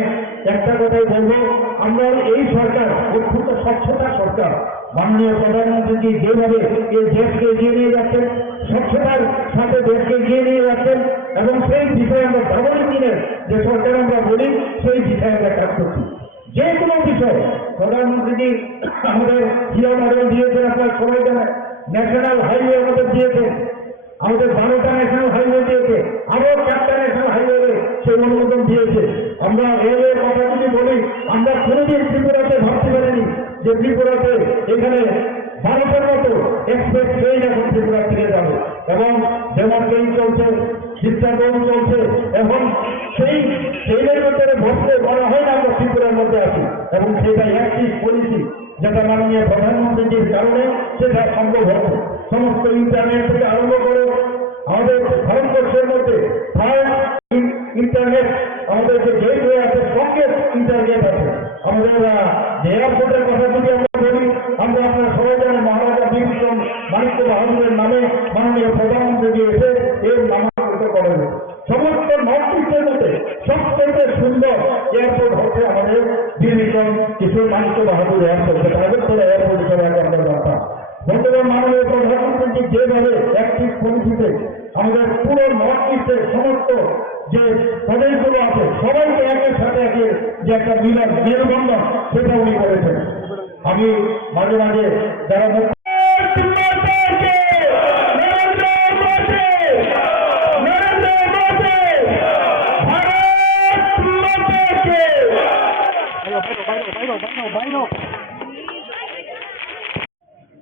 একটা কথাই বলবো, আমরা এই সরকার অত্যন্ত স্বচ্ছতা সরকার। মাননীয় প্রধানমন্ত্রী যেভাবে এই দেশকে এগিয়ে নিয়ে যাচ্ছেন, স্বচ্ছতার সাথে দেশকে এগিয়ে নিয়ে যাচ্ছেন এবং সেই বিষয়ে আমরা ডাবল দিনের যে সরকার আমরা বলি সেই বিষয়ে আমরা কাজ করছি। যে কোনো বিষয় প্রধানমন্ত্রী আমাদের জিও মডেল দিয়েছেন, আপনার সবাই জানেন, ন্যাশনাল হাইওয়ে আমাদের দিয়েছে, আমাদের 12টা ন্যাশনাল হাইওয়ে দিয়েছে, আরো 4টা ন্যাশনাল হাইওয়ে সেই অনুমোদন দিয়েছে। আমরা রেলের কথা যদি বলি, আমরা কোনোদিন ত্রিপুরাতে ভাবতে পারিনি যে ত্রিপুরাতে এখানে ভারতের মতো এক্সপ্রেস ট্রেন এখন ত্রিপুরা থেকে যাবে এবং যেমন ট্রেন চলছে, চিত্তাগঞ্জ চলছে, এখন সেই ট্রেনের ভিতরে বসতে বলা হয় না আমরা ত্রিপুরার মধ্যে আছি এবং সেটা অ্যাক্টিভ পলিসি যেটা মাননীয় প্রধানমন্ত্রীর কারণে সেটা সম্ভব হচ্ছে। সমস্ত ইন্টারনেট থেকে আরম্ভ করে আমাদের ভারতবর্ষের মধ্যে ইন্টারনেট, আমাদের যে গেটওয়ে আছে সঙ্গে ইন্টারনেট আছে। আমাদের এয়ারপোর্টের কথা যদি আমরা বলি, আমরা আপনারা সবাই জানেন মহারাজা বীর বিক্রম মাণিক্য বাহাদুরের নামে মাননীয় প্রধানমন্ত্রী এসে এর নামাঙ্কিত করেন। সমস্ত নর্থ ইস্টের মধ্যে সবচেয়ে সুন্দর এয়ারপোর্ট হচ্ছে আমাদের বীর বিক্রম কিশোর মাণিক্য বাহাদুর এয়ারপোর্ট, যেটা আগরতলা এয়ারপোর্ট হিসেবে আমরা জানতাম। বর্তমান মাননীয় প্রধানমন্ত্রী যেভাবে অ্যাক্টিভ পলিসিতে আমাদের পুরো নর্থ ইস্টের সমস্ত যে প্রদেশগুলো আছে সবাইকে একের সাথে একের যে একটা মিলন মেলবন্ধন সেটা উনি করেছেন। আমি মাঝে মাঝে যারা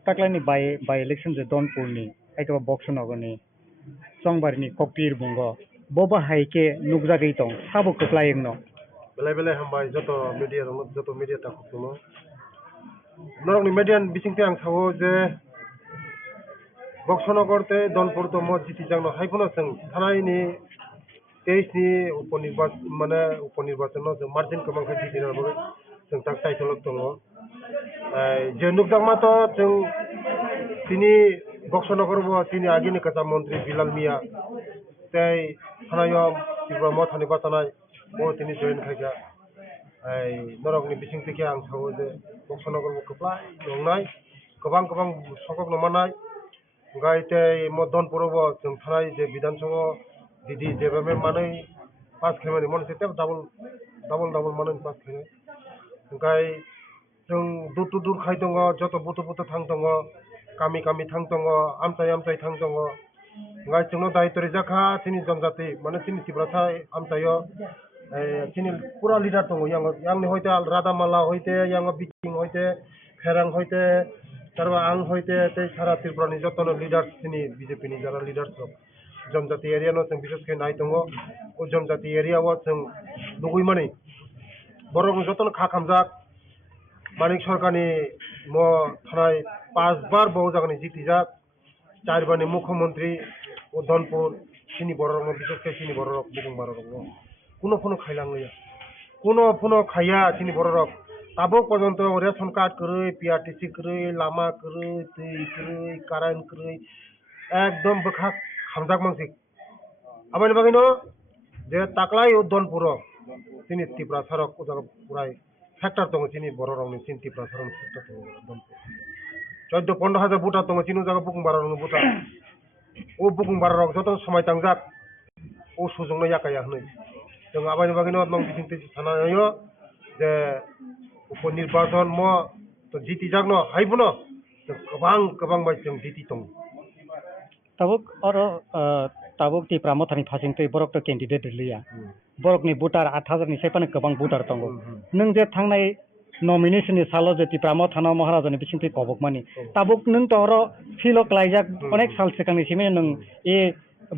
taklayni by election je Donpurni aitaba Boksonogorni Songbarni Koktir bungo boba haike nukjagei tong sabo kwplayengno বেলায় বেলায় হামবাই যত মিডিয়া তা খুবনো নরকনি মিডিয়ান বিচিংতে আং সাবো যে বক্সনগরতে দনপুরতো মসজিদ জাংনো হাইফোনো जों थानायनि 23 नि उपनिर्वाचन जों मार्जिन गोबांखौ दिदिनाबो जों दा टाइटलक दङ जे नुकदांमाथ' जों তিনি বক্সনগরবো তিনি আগিনি কাটা মন্ত্রী বিলাল মিয়া তাই থানায়ম ত্রিপুরা মথানি বাতানাय ও তিনি জয়েন খাইগা এই নরকনি বিচিং থেকে আं সাবो যে বক্সনগরबो गोबां दंनाय गोबां सकक नमानाय गायते मदनपुरबो जों थानाय जे विधानसभा दिदी जेबे मानै पास खेमानि मनसे टेप डाबल मानै पास खेमाय गाय जों दुर दुर खाय दङ जत बुथु बुथु थां दङ गामि गामि थां दङ आमचाय थां दङ ngai chungno dai tori jakha chini jonjati mane chini tibrasa amchayo chini pura leader tongo yang ni hoite rada mala hoite yang biking hoite kherang hoite tarwa ang hoite te sara tripura ni jotono leader chini BJP ni jara leaders rok jonjati area no chung bises ke nai tongo o jonjati area wa chung lugui mani borok jotono kha khamjak manik sarkar ni mo thanai 5 bar bau jagani jitijak 4 bar ni মুখ্যমন্ত্রী ও ধনপুর চিনি বড় রকম বিশেষ করে চিনি বড় রকম বুকুং বড় রকম কোনো খাইলাংলিয়া কোনো খাইয়া চিনি বড় রক তাবো পর্যন্ত রেশন কার্ড করে পিআরটিসি করে লামা করে दै করে কারেন্ট করে একদম বখা খামজাক মানসিক আবার বাগিনো যে তাকলাই ও ধনপুর চিনি ত্রিপুরা সড়ক ও জায়গা পুরাই সেক্টর দङ চিনি বড় রকম চিনি ত্রিপুরা সড়ক সেক্টর দङ ধনপুর 14-15 হাজার বুটা দङ চিনি জায়গা বুকুং বড় রকম বুটা ও বুকুং বারক যত সময় তাংজাক ও সুজংনো ইয়াকায়া হनै जों आबायनि बागैनो नং बिथिंति सानायो जे उपनिर्वाचन म तो जिति जागनो हाइबनो गोबां बाय जों जिति दं tabuk oro tabuk ti pramothani phasing tei borok to candidate liya borok ni voter 8000 ni sepane gobang voter tongo nung je thangnai nomination ni salo je ti pramothana maharaja ni bising tei kobok mani tabuk nung to oro philo klaijak onek sal sekang ni sime nung e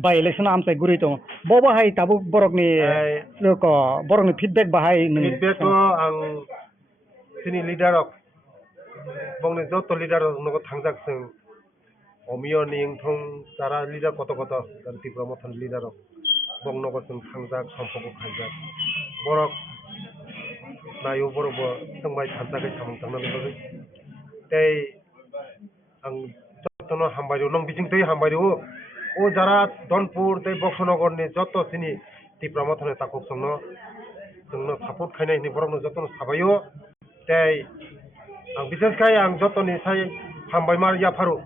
by election amsai guri tong bobo hai tabuk borok ni ko borok ni feedback bahai nung feedback ko ang sini leader ok bongni joto leader nogo thangjak जों অমিয় নিংথং যারা leader কত গান্তি প্রমোথন leader বং নগর থাংজাক সম্পর্ক খাইজাক বরক নায়ু বরব संबाय थाजाखै सामं थांनानै बागै तै आं जतनो हामबायरो नं बिथिं तै हामबायरो ओ जारा धनपुर तै बक्सनगरनि जत सिनि ति प्रमोथन ताकुक संनो जोंनो सापर्ट खायनायनि बरकनो जतनो साबायो तै आं बिसेसखाय आं जतनि साय हामबाय मार याफारो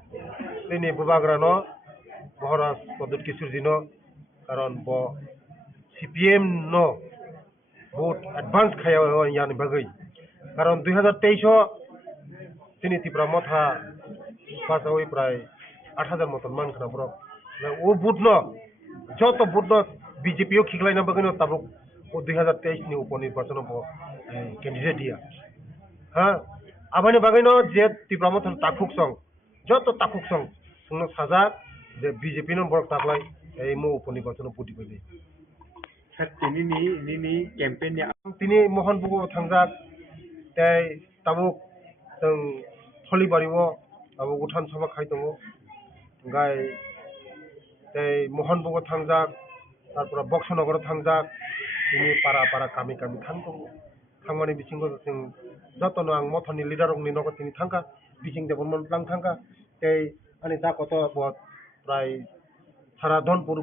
ini bubagrano Maharaj Pradut Kisurjino karon bo CPM no vote advance khaya yani bagai karon 2023 sini tipra motha pas oi pray 8000 moton man khana bro o vote no joto vote no BJP o khiklai na bagai no tabuk o 2023 ni uponirbachan bo candidate dia ha abani bagai no je tipra motha takuk song যত তাকুক song Suno সাজা যে BJP ন বড় তাকলাই এই মো উপনির্বাচন পুটি কইলি sir তিনি campaign তিনি মোহন বুগো থাংজাক তাই তাবুক जों थलिबारिव ताबुक उठान सभा खाय दङ गाय ताई मोहन बुगो थांजाक तारपर बक्सनगर थांजाक তিনি पारा कामि थां दङ थांमानि बिथिंखौ जों जतनो आं मथनि लिडारनि नगद তিনি थांगा बिजिं देबन प्लां थांगा तै आनि जाकत बहुत प्राय सारा धनपुर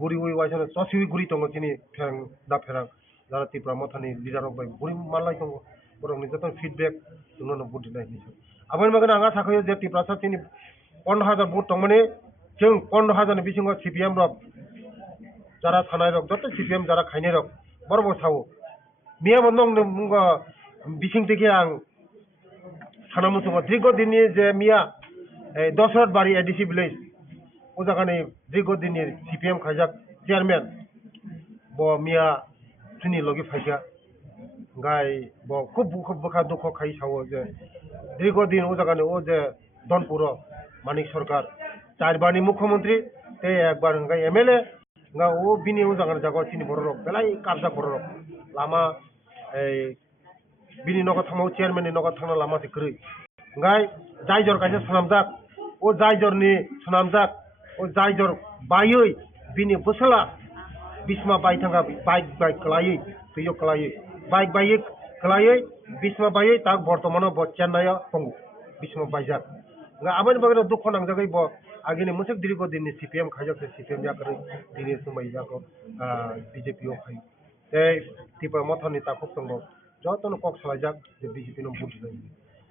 गुरि हुई वाइसन ससिवि गुरि दङ चिनि फेरं दा फेरं जारा तिप्रा मथनि लिडार बाय गुरि मालाय दङ बरंनि जतन फिडबेक जोंनो बुद्धि नायनि आबान मगन आंगा साखयो जे तिप्रा सा चिनि 15000 भोट दङमने जों 15000 नि बिसिङाव CPM रक जारा थानाय रक जत CPM जारा खायनाय रक बरबो सावो मिया बन्दं मुंग बिसिं तेके आं सानामुसुङा दीर्घदिननि जे मिया दशरथ बारि एडिसि भिलेज ओ जागानि दीर्घदिननि CPM खायजाक चेयारमेन ब मिया सुनि लगे फायजा गाय ब खुब बखा दुख खाय सावो जे दीर्घदिन ओ जागानि ओ जे धनपुर मानिक सरकार 4 बारनि मुख्यमंत्री ते एक बार गाय MLA गा ओ बिनि ओ जागानि जागा चिनि बररक बेलाय काबजा बररक लामा बिनि नगद थांमाव चेयारमेननि नगद थांना लामा सिख्रै गाय जायजर कायजा सनामजाक ओ जायजरनि सनामजाक ओ जायजर बायै बिनि बोसला बिस्मा बाय थांगा बाइक कलायै तैयो कलायै बाइक बायै कलायै बिस्मा बायै ताक बर्तमानाव ब चेन्नाइयाव दङ बिस्मा बायजाक गा आबानि बागै दुख नांजागै ब आगिनि मोनसे दीर्घ दिननि CPM खायजाक CPM जाकरै दिनि समाय जाको BJP ओ खाय तै तिप्रा मथनि ताकुक दङ जतनो कक सलायजाक जे BJP नो बुद्धि नाय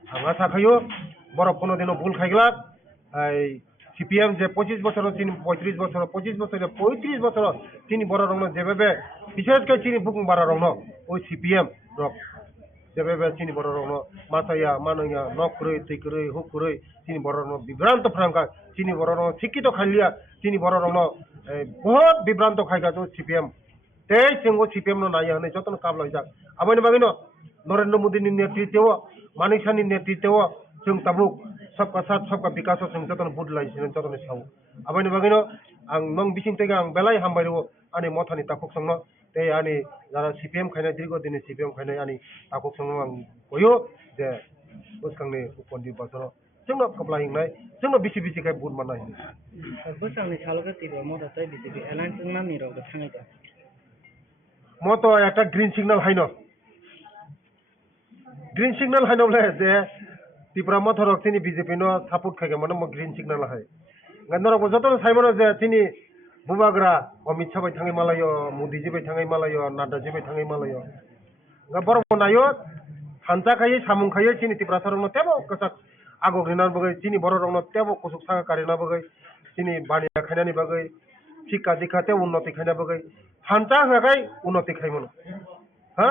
आंगा साखायो बरफ कोनो दिनो भुल खायग्ला CPM जे 25 বছর চিনি 35 বছর 25 বছর চিনি বড় রং যেভাবে বিশেষ করে চিনি বুকুং বাড়া রং ওই CPM রক जेबे चिनी बरनो मासाया मानया नखरै तैकरै हुकरै चिनी बरनो विभ्रांत फ्रांका चिनी बरनो शिक्षित खालिया चिनी बरनो बहुत विभ्रांत खायगा तो सीपीएम ते सिंगो सीपीएम नो नाया हने जतन काबला जा आबनि बागिनो नरेंद्र मोदी नि नेतृत्व मानिक शाहनि नेतृत्व जों ताबुक सबका साथ सबका विकास जों जतन बुदलाय जतन साव आबनि बागिनो आं नों बिसिंतैगा आं बेलाय हामबायरो आनि मथानि ताकुक संनो ते आनि जारा सीपीएम खायना दीर्घ दिन सीपीएम खायना आनि ताकुक संनो आं गयो जे उसखांनि उपनि बाथर जोंनो कबला हिंनाय जोंनो बिसि बिसि खाय बुद मानाय बोसांनि सालगा तिबा मदा तै बिसिबि एलायन्स नामनि रावदो थाङैदा मतो একটা গ্রিন সিগন্যাল হাইনো গ্রিন সিগন্যাল হাইনোলে যে ত্রিপুরা মথরক তিনি বিজেপি নো সাপোর্ট খাইগে মানে গ্রিন সিগন্যাল হাই গন্দরক যতন সাইমনো যে তিনি বুবাগ্রা অমিত শাহ বাই থাङै মালাयो मोदी जी बाय थाङै मालायो नाडा जी बाय थाङै मालायो गबर बनायो हानजा खायै सामुं खायै चिनि त्रिपुरा सरनो तेबो कसाक आगोग्रिना बगै चिनि बररनो तेबो कुसुक सागा कारिना बगै चिनि बानिया खायनानि बगै शिक्षा दीक्षा ते उन्नति खायना बगै हानजा हगाय उन्नति खायमोन हा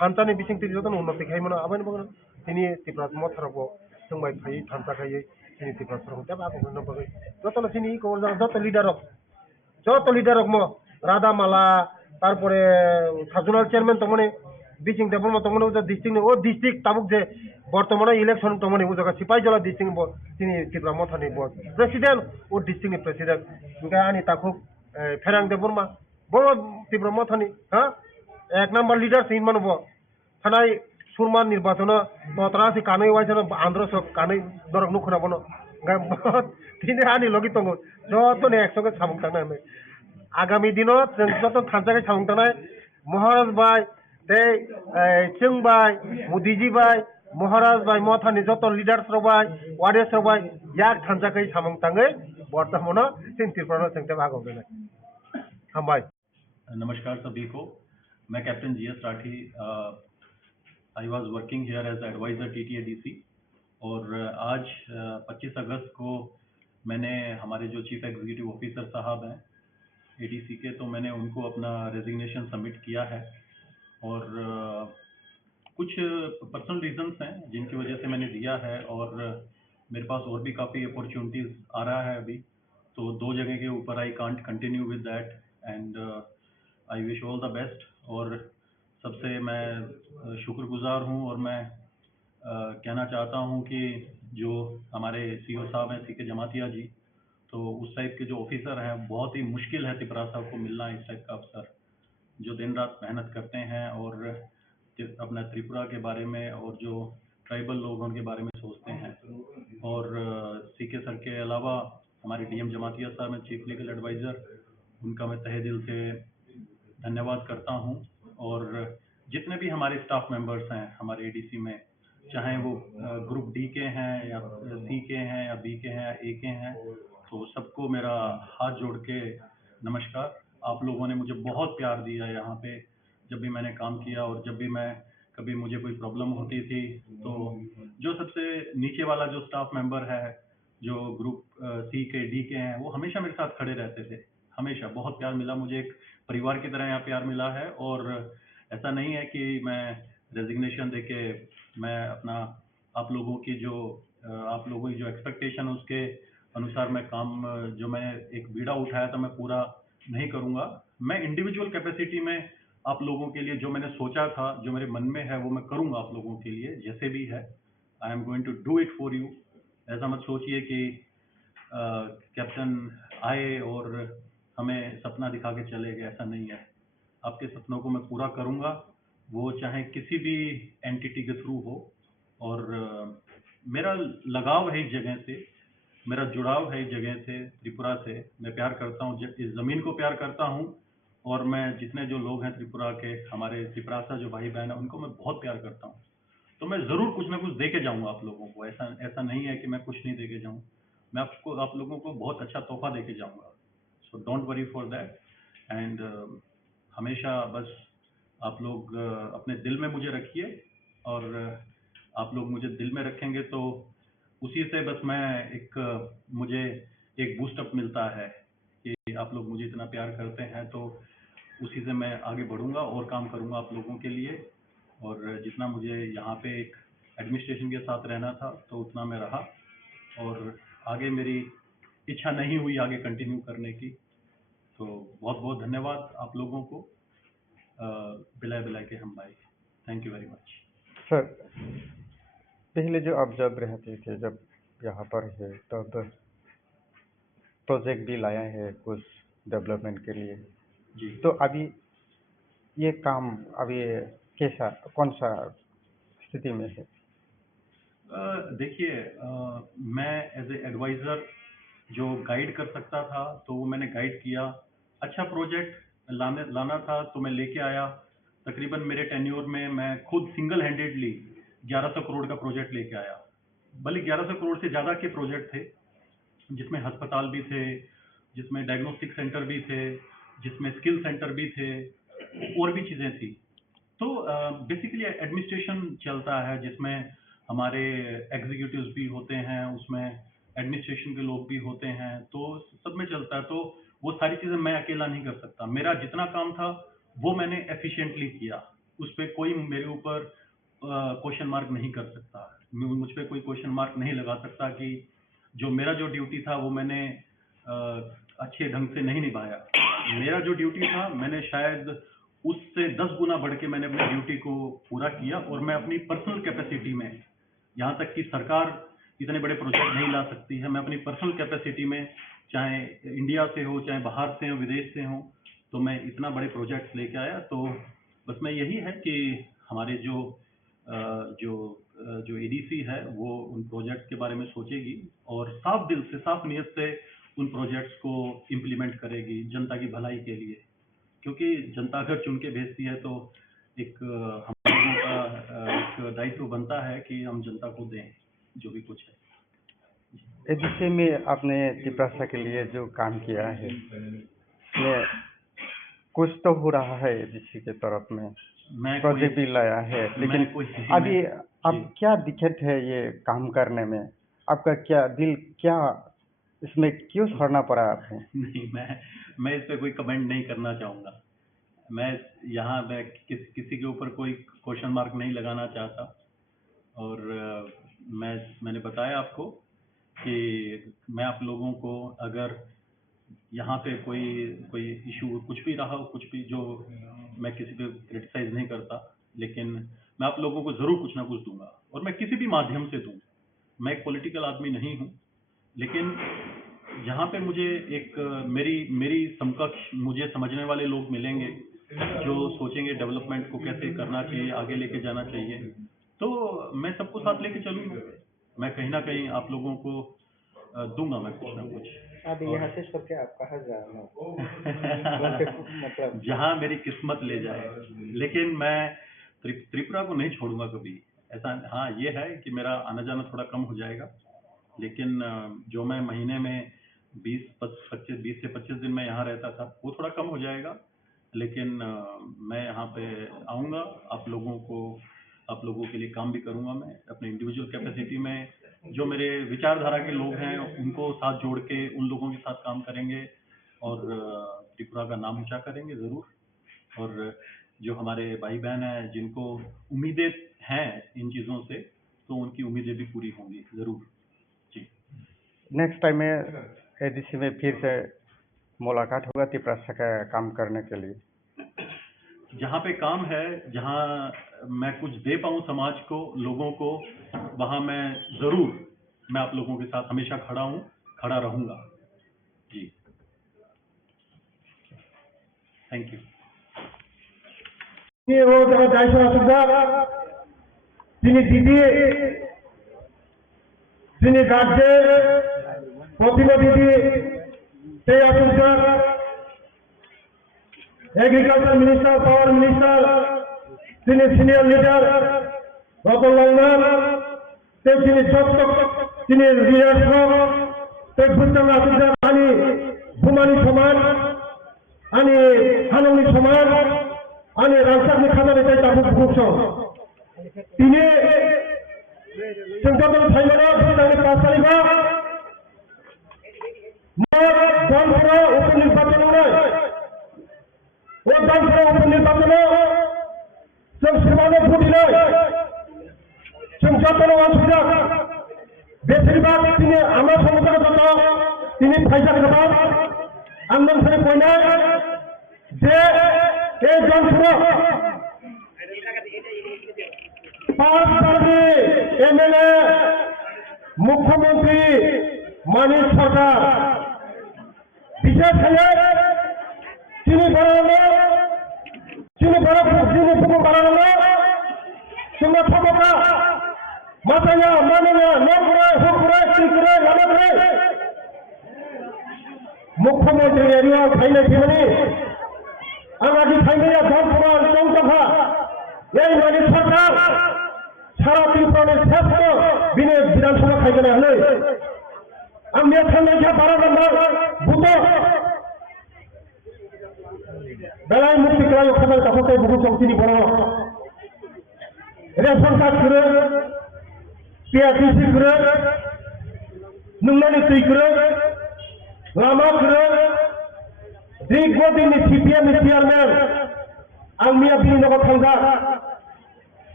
हानजानि बिथिंति जतन उन्नति खायमोन आबानि बगै चिनि त्रिपुरा मथरको जोंबाय खायै हानजा खायै चिनि त्रिपुरा सरनो तेबो आगोग्रिना बगै जतन चिनि को जत लिडार म राधा माला तारपरे साजोनाल चेयरमैन तमने बिचिंग देबल तमने उजा डिस्ट्रिक्ट ओ डिस्ट्रिक्ट ताबुक जे बर्तमाने इलेक्शन तमने उजा सिपाही जला डिस्ट्रिक्ट ब तिनि टिप्रा मथानि ब प्रेसिडेंट ओ डिस्ट्रिक्ट नि प्रेसिडेंट इनका आनि ताखु फेरांग देबरमा ब टिप्रा मथानि हा एक नंबर लीडर सिन मानबो थानाय सुरमा निर्वाचन तत्रासि कानै वाइजन आंध्र सब कानै दरक नुखना बनो तिनि आनि लगि तंगो जतने एकसंगे सामुं थांना आगामी दिनों जों जतन थानजाखै सामुं थांनाय महाराज बाय दे जों बाय मोदी जी बाय महाराज बाय मथानि जतन लिडार्स बाय वारियर्स बाय याक थानजाखै सामुं थाङै बर्तमान जों त्रिपुरा जों भागो देनाय हामबाय नमस्कार सभी को मैं captain GS Rathi I was working here as advisor TTADC और आज 25 अगस्त को मैंने हमारे जो चीफ एग्जीक्यूटिव ऑफिसर साहब हैं एडीसी के तो मैंने उनको अपना रेजिग्नेशन सबमिट किया है और कुछ पर्सनल रीजंस हैं जिनकी वजह से मैंने दिया है और मेरे पास और भी काफ़ी अपॉर्चुनिटीज़ आ रहा है अभी तो 2 जगह के ऊपर I can't continue with that and I wish all the best और सबसे मैं शुक्रगुजार हूं और मैं कहना चाहता हूं कि जो हमारे सीओ साहब हैं सीके जमातिया जी तो उस टाइप के जो ऑफिसर हैं बहुत ही मुश्किल है त्रिपुरा साहब को मिलना इस टाइप का अफसर जो दिन रात मेहनत करते हैं और अपना त्रिपुरा के बारे में और जो ट्राइबल लोग उनके बारे में सोचते हैं और सीके सर के अलावा हमारे डीएम जमातिया साहब हैं चीफ लीगल एडवाइज़र उनका मैं तहे दिल से धन्यवाद करता हूं और जितने भी हमारे स्टाफ मेंबर्स हैं हमारे एडीसी में चाहे वो ग्रुप डी के हैं या सी के हैं या बी के हैं या ए के हैं तो सबको मेरा हाथ जोड़ के नमस्कार आप लोगों ने मुझे बहुत प्यार दिया यहाँ पे जब भी मैंने काम किया और जब भी मैं कभी मुझे कोई प्रॉब्लम होती थी तो जो सबसे नीचे वाला जो स्टाफ मेंबर है जो ग्रुप सी के डी के हैं वो हमेशा मेरे साथ खड़े रहते थे हमेशा बहुत प्यार मिला मुझे एक परिवार की तरह यहाँ प्यार मिला है और ऐसा नहीं है कि मैं रेजिग्नेशन देके मैं अपना आप लोगों की जो एक्सपेक्टेशन उसके अनुसार मैं काम जो मैं एक बीड़ा उठाया था मैं पूरा नहीं करूँगा मैं इंडिविजुअल कैपेसिटी में आप लोगों के लिए जो मैंने सोचा था जो मेरे मन में है वो मैं करूँगा आप लोगों के लिए जैसे भी है I am going to do it for you ऐसा मत सोचिए कि कैप्टन आए और हमें सपना दिखा के चले गए ऐसा नहीं है आपके सपनों को मैं पूरा करूँगा वो चाहे किसी भी एंटिटी के थ्रू हो और मेरा लगाव है इस जगह से मेरा जुड़ाव है इस जगह से त्रिपुरा से मैं प्यार करता हूँ इस ज़मीन को प्यार करता हूँ और मैं जितने जो लोग हैं त्रिपुरा के हमारे त्रिपुरासा जो भाई बहन हैं उनको मैं बहुत प्यार करता हूँ तो मैं ज़रूर कुछ ना कुछ दे के जाऊँगा आप लोगों को ऐसा नहीं है कि मैं कुछ नहीं दे के जाऊँ मैं आप लोगों को बहुत अच्छा तोहफा दे के जाऊँगा so don't worry for that and हमेशा बस आप लोग अपने दिल में मुझे रखिए और आप लोग मुझे दिल में रखेंगे तो उसी से बस मुझे एक बूस्टअप मिलता है कि आप लोग मुझे इतना प्यार करते हैं तो उसी से मैं आगे बढ़ूंगा और काम करूंगा आप लोगों के लिए और जितना मुझे यहाँ पे एक एडमिनिस्ट्रेशन के साथ रहना था तो उतना मैं रहा, और आगे मेरी इच्छा नहीं हुई आगे कंटिन्यू करने की। तो बहुत बहुत धन्यवाद आप लोगों को, बिलाय के हम भाई, thank you very much. Sir, पहले जो आप जब रहते थे, जब यहाँ पर है, तब प्रोजेक्ट भी लाया है कुछ डेवलपमेंट के लिए, जी, तो अभी ये काम अभी कैसा, कौन सा स्थिति में है? देखिए, मैं एज ए एडवाइज़र जो गाइड कर सकता था तो वो मैंने गाइड किया। अच्छा प्रोजेक्ट लाना था तो मैं लेके आया। तकरीबन मेरे टेन्योर में मैं खुद सिंगल हैंडेडली 1100 करोड़ का प्रोजेक्ट लेके आया। बल्कि 1100 करोड़ से ज़्यादा के प्रोजेक्ट थे, जिसमें अस्पताल भी थे, जिसमें डायग्नोस्टिक सेंटर भी थे, जिसमें स्किल सेंटर भी थे, और भी चीज़ें थी। तो बेसिकली एडमिनिस्ट्रेशन चलता है जिसमें हमारे एग्जीक्यूटिव्स भी होते हैं, उसमें एडमिनिस्ट्रेशन के लोग भी होते हैं, तो सब में चलता है। तो वो सारी चीज़ें मैं अकेला नहीं कर सकता। मेरा जितना काम था वो मैंने एफिशिएंटली किया, उस पर कोई मेरे ऊपर क्वेश्चन मार्क नहीं कर सकता, मुझ पर कोई क्वेश्चन मार्क नहीं लगा सकता कि जो मेरा जो ड्यूटी था वो मैंने अच्छे ढंग से नहीं निभाया। मेरा जो ड्यूटी था मैंने शायद उससे 10 गुना बढ़ के मैंने अपनी ड्यूटी को पूरा किया, और मैं अपनी पर्सनल कैपेसिटी में, यहाँ तक कि सरकार इतने बड़े प्रोजेक्ट नहीं ला सकती है, मैं अपनी पर्सनल कैपेसिटी में, चाहे इंडिया से हो, चाहे बाहर से हो, विदेश से हो, तो मैं इतना बड़े प्रोजेक्ट्स लेके आया। तो बस मैं यही है कि हमारे जो एडीसी है वो उन प्रोजेक्ट के बारे में सोचेगी और साफ दिल से, साफ नीयत से उन प्रोजेक्ट्स को इम्प्लीमेंट करेगी जनता की भलाई के लिए, क्योंकि जनता अगर चुन के भेजती है तो एक हम लोगों का एक दायित्व बनता है कि हम जनता को दें जो भी कुछ है। एडीसी में आपने तिप्रासा के लिए जो काम किया है, उसमें कुछ तो हो रहा है एडीसी के तरफ में, मैं प्रोजेक्ट भी लाया है, लेकिन अभी अब जी। क्या दिक्कत है ये काम करने में? आपका क्या दिल, क्या इसमें क्यों छोड़ना पड़ा आपको? नहीं, मैं इस पे कोई कमेंट नहीं करना चाहूँगा। मैं यहाँ मैं किसी के ऊपर कोई क्वेश्चन मार्क नहीं लगाना चाहता, और मैंने बताया आपको कि मैं आप लोगों को, अगर यहाँ पे कोई इशू कुछ भी रहा हो, कुछ भी, जो मैं किसी पे क्रिटिसाइज नहीं करता, लेकिन मैं आप लोगों को ज़रूर कुछ ना कुछ दूंगा, और मैं किसी भी माध्यम से दूँ। मैं एक पॉलिटिकल आदमी नहीं हूँ, लेकिन जहाँ पे मुझे एक मेरी समकक्ष मुझे समझने वाले लोग मिलेंगे जो सोचेंगे डेवलपमेंट को कैसे करना चाहिए, आगे लेके जाना चाहिए, तो मैं सबको साथ लेके चलूँगा। मैं कहीं ना कहीं आप लोगों को दूंगा मैं कुछ ना कुछ। अब यहाँ से छोड़ के आप कहाँ जाना? मतलब जहाँ मेरी किस्मत ले जाए, लेकिन मैं त्रिपुरा को नहीं छोड़ूंगा कभी। ऐसा हाँ ये है कि मेरा आना जाना थोड़ा कम हो जाएगा, लेकिन जो मैं महीने में 20 से 25 दिन में यहाँ रहता था वो थोड़ा कम हो जाएगा, लेकिन मैं यहाँ पे आऊँगा, आप लोगों के लिए काम भी करूँगा। मैं अपने इंडिविजुअल कैपेसिटी में जो मेरे विचारधारा के लोग हैं उनको साथ जोड़ के उन लोगों के साथ काम करेंगे और त्रिपुरा का नाम ऊंचा करेंगे ज़रूर। और जो हमारे भाई बहन हैं जिनको उम्मीदें हैं इन चीज़ों से, तो उनकी उम्मीदें भी पूरी होंगी ज़रूर जी। नेक्स्ट टाइम में एडीसी में फिर से मुलाकात होगा तिप्रासा का काम करने के लिए। जहाँ पे काम है, जहाँ मैं कुछ दे पाऊँ समाज को, लोगों को, वहाँ मैं आप लोगों के साथ हमेशा खड़ा रहूँगा जी। Thank you. তিনি রাজ্যের প্রতিনিধি সেই আসুদার এগ্রিকালচার মিনিস্টার, পাওয়ার মিনিস্টার, তিনি সিনিয়র লিডার রতনলাল তিনি তিনি ভূটান আসুদার আনি ভূমানি সমাজ আনি হাননি সমাজ আনি রাজশাহী খানারে তাবুক ভূষণ তিনি संकल्प थाइमाना भूटानी पासालिबा मोर दानफोरा उपनिर्वाचन होनाय ओ दानफोरा उपनिर्वाचन जों सिमानो फुटिनो যতন অসুবিধা বেশিরভাগ তিনি আমার সমুদ্র যত তিনি পয়সা খাবার আন্দোলন করে কইনা যে এই জনসভা 5 বারে এমএলএ মুখ্যমন্ত্রী মানিক সরকার বিশেষ করে চিনি বাড়ানো চিনি পুকুর বাড়ানো সঙ্গে ক্ষমতা মাথায়া মানিয়া নকরে হুকরে চিকরে লামাকরে মুখ্যমন্ত্রী এরিয়া খাইলে জীবনী আমাকে খাইলে জনসভা চৌতফা এই মানিক সরকার সারা ত্রিপুরার শ্রেষ্ঠ বিধানসভা খাইতে হলে আমি সংখ্যা 12 নম্বর বুথ বেলায় মুক্তি করাই ওখানে তখন বহু চৌকিনি বড় রেশন কার্ড করে পিআরটিসি করে নুংনানি তুই করে লামা করে দীর্ঘদিন সিপিএম চেয়ারম্যান আলমিয়া বিনি নগর থাঙ্গা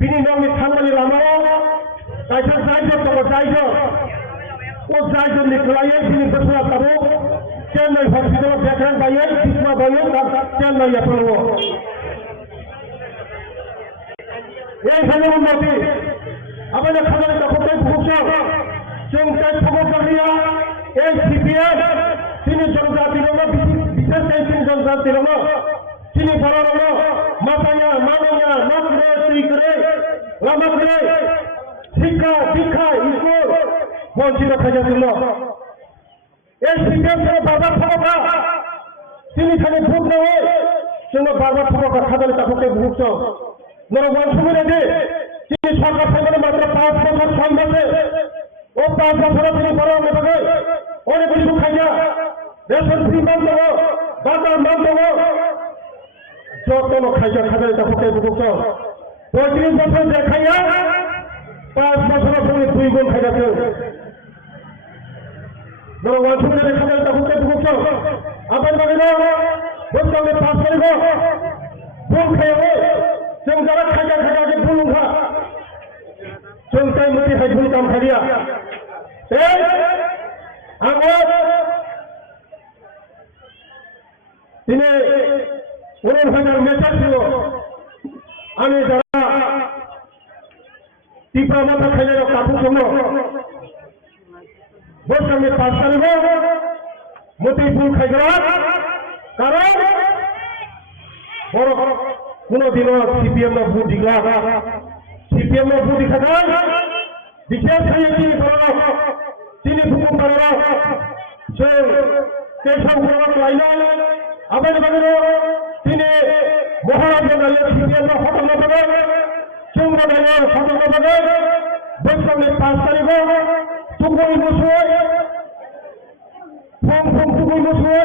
বিনি নগর থাঙ্গানি লামাও তাইসা যাইজ তবে যাইজ ও যাইজ নিকলাই বিনি বসরা তাবো চেন্নাই হসপিটাল দেখেন বাইয়ে সিসমা বাইয়ে চেন্নাই আপনার এইখানে উন্নতি আমাদের খাবারে তখন ভূষণ চৌকায় সমকালীয়া এই সিপিএম তিনি জনজাতি রঙ বিশেষ তিনি জনজাতি রঙ তিনি বড় রঙ মাতায়া মানয়া নকরে তুই করে লামাকরে শিক্ষা দীক্ষা স্কুল বঞ্চিত থাকার জন্য এই সিপিএম ছিল বারবার ক্ষমতা তিনি খালি ভোট নেওয়া জন্য বারবার ক্ষমতা খাতালে তখন ভূষণ নরবংশগুলো তিনি সরকার থেকে মাত্র 5 বছর 6 মাসে ও 5 বছরে তিনি বড় নেবে অনেক কিছু খাইয়া রেশন ফ্রি মান দেবো বাজার মান দেবো যত খাইয়া খাইলে তখন বুঝছ 35 বছর যে খাইয়া 5 বছরের পরে 2 গুণ খাইয়াছে নরবংশগুলো খাইলে তখন বুঝছ আবার মানে বলতে পাস করিব ভুল খাইয়া जों जरा खाजा खाजा के भूल उठा जों ताई मुझे है भूल काम खड़िया आंगोर इन्हें 19,000 मेटर किलो आने जरा टीपा माथा खाइले रो कापू सुनो बोल में पास करिबो मोती भूल खाइगरा कारण बड़ কোনদিনও সিপিএম ভোট দিলা সিপিএম ভোট দিখা বিশেষ খাইয়ে তিনি বড় তিনি হুকুম বড় যে কেশব বড় লাইলা আবেন বাগের তিনি মহারাজ নালে সিপিএম ফটো পাবে চুম্ব নালে ফটো পাবে বৈষ্ণবে 5 তারিখ তুকুই মুসুই ফোম তুকুই মুসুই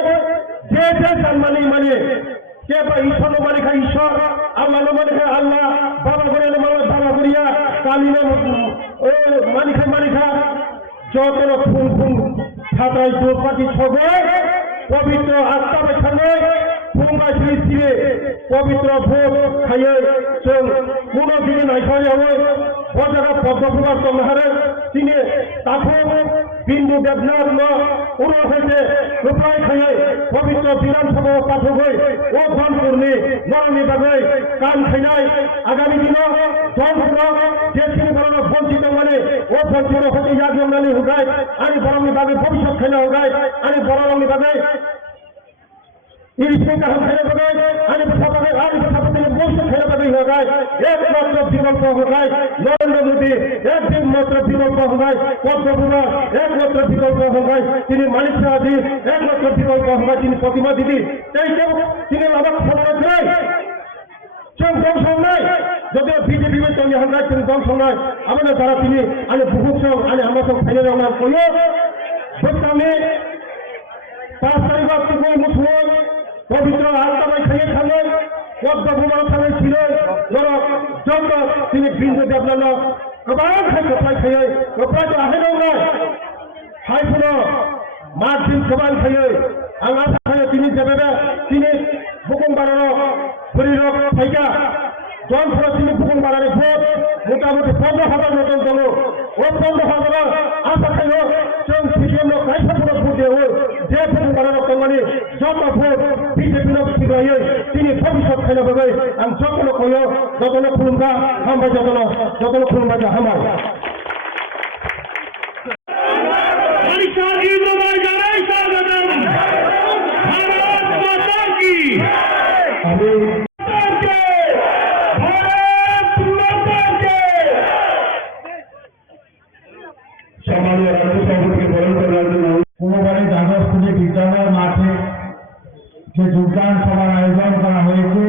যে সম্মানী মানে কে বা ঈশ্বর মানে খাই ঈশ্বর আল্লাহ মানে খাই আল্লাহ বাবা করে মানে বাবা করিয়া কালী ও মালিখা যত ফুল ছাত্রাই চোরপাতি ছবে পবিত্র আত্মা বেখানে ফুঙ্গা শ্রী পবিত্র ভোট খাইয়ে কোনো দিকে নাই খাওয়া যাবে ও জায়গা পদ্মকুমার তন্হারে চিনে তাকে বিন্দু দেবনাথ উড়ো হয়েছে উপায় খাইয়ে পবিত্র বিধানসভা পাঠক হয়ে ও ধন করলে নরমি বাগে কান খাইনাই আগামী দিন জনসভা যে তিনি বড় বঞ্চিত মানে ও বঞ্চিত হতে জাতীয় মানে হুগায় আমি বরং বাগে ভবিষ্যৎ খেলা হুগায় আমি বরং বাগে ইরিশে কারণ খেলে বাগায় আমি সবাই আর সবাই ভবিষ্যৎ খেলা বাগে হুগায় একমাত্র বিকল্প হুগায় নরেন্দ্র মোদী একমাত্র বিকল্প হুগায় পদ্মপুরা একমাত্র বিকল্প হুগায় তিনি মানিক সাহাজি একমাত্র বিকল্প হুগায় তিনি প্রতিমা দিদি এই তিনি লাভক খবর দেয় চোখ দংশন নাই যদিও বিজেপি তৈরি হঙ্গায় তিনি দংশন নয় আমাদের দ্বারা তিনি আমি বহুত সঙ্গ আমি আমার সঙ্গে ফাইনাল রহমান করিও আমি 5 তারিখ তুকুই মুসুই পবিত্র আত্মাবাই খাইয়ে খালে পদ্মপুরার খালে ছিল যত তিনি বিন্দু দেবনাল গোবাং খাই কপাই খাইয়ে কপাই তো আহে নয় হাইফুনো মার্জিন গোবাং খাইয়ে আল্লাহ খাইয়ে তিনি দেবে তিনি হুকুম বাড়ানো শরীর ফাইকা জনসরাসরি ভূগোল বাড়ারে ভোট মোটামুটি 15,000 মতন দল ও 15,000 আশা খাইল जों सिपिएमनो गायफोरखौ भोट देवो जे भोट बाराव तंगानि जत भोट बिजेपिनो सिगायै तिनि भबिष्यत खायनो बगै आं जतनो कयो जतनो खुलुमगा हामबाय जतनो खुलुमबाय हामबाय সম্মানীয় রাজ্য সভাপতিকে বরণ করার জন্য 15 আগস্টে বিদ্যালয় মাঠে যে যোগদান সভার আয়োজন করা হয়েছে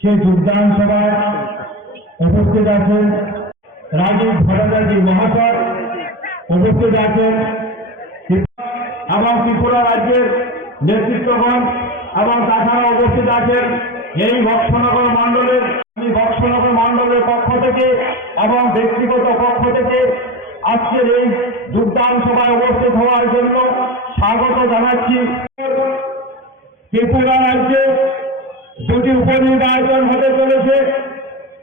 সেই যোগদান সভায় উপস্থিত আছেন রাজীব ভট্টাচার্য মহাশয়, উপস্থিত আছেন এবং ত্রিপুরা রাজ্যের নেতৃত্বগণ এবং তাছাড়া উপস্থিত আছেন এই বক্সনগর মণ্ডলের পক্ষ থেকে এবং ব্যক্তিগত পক্ষ থেকে আজকের এই যোগদান সভায় উপস্থিত হওয়ার জন্য স্বাগত জানাচ্ছি। ত্রিপুরা রাজ্যে দুটি উপনির্বাচন হতে চলেছে,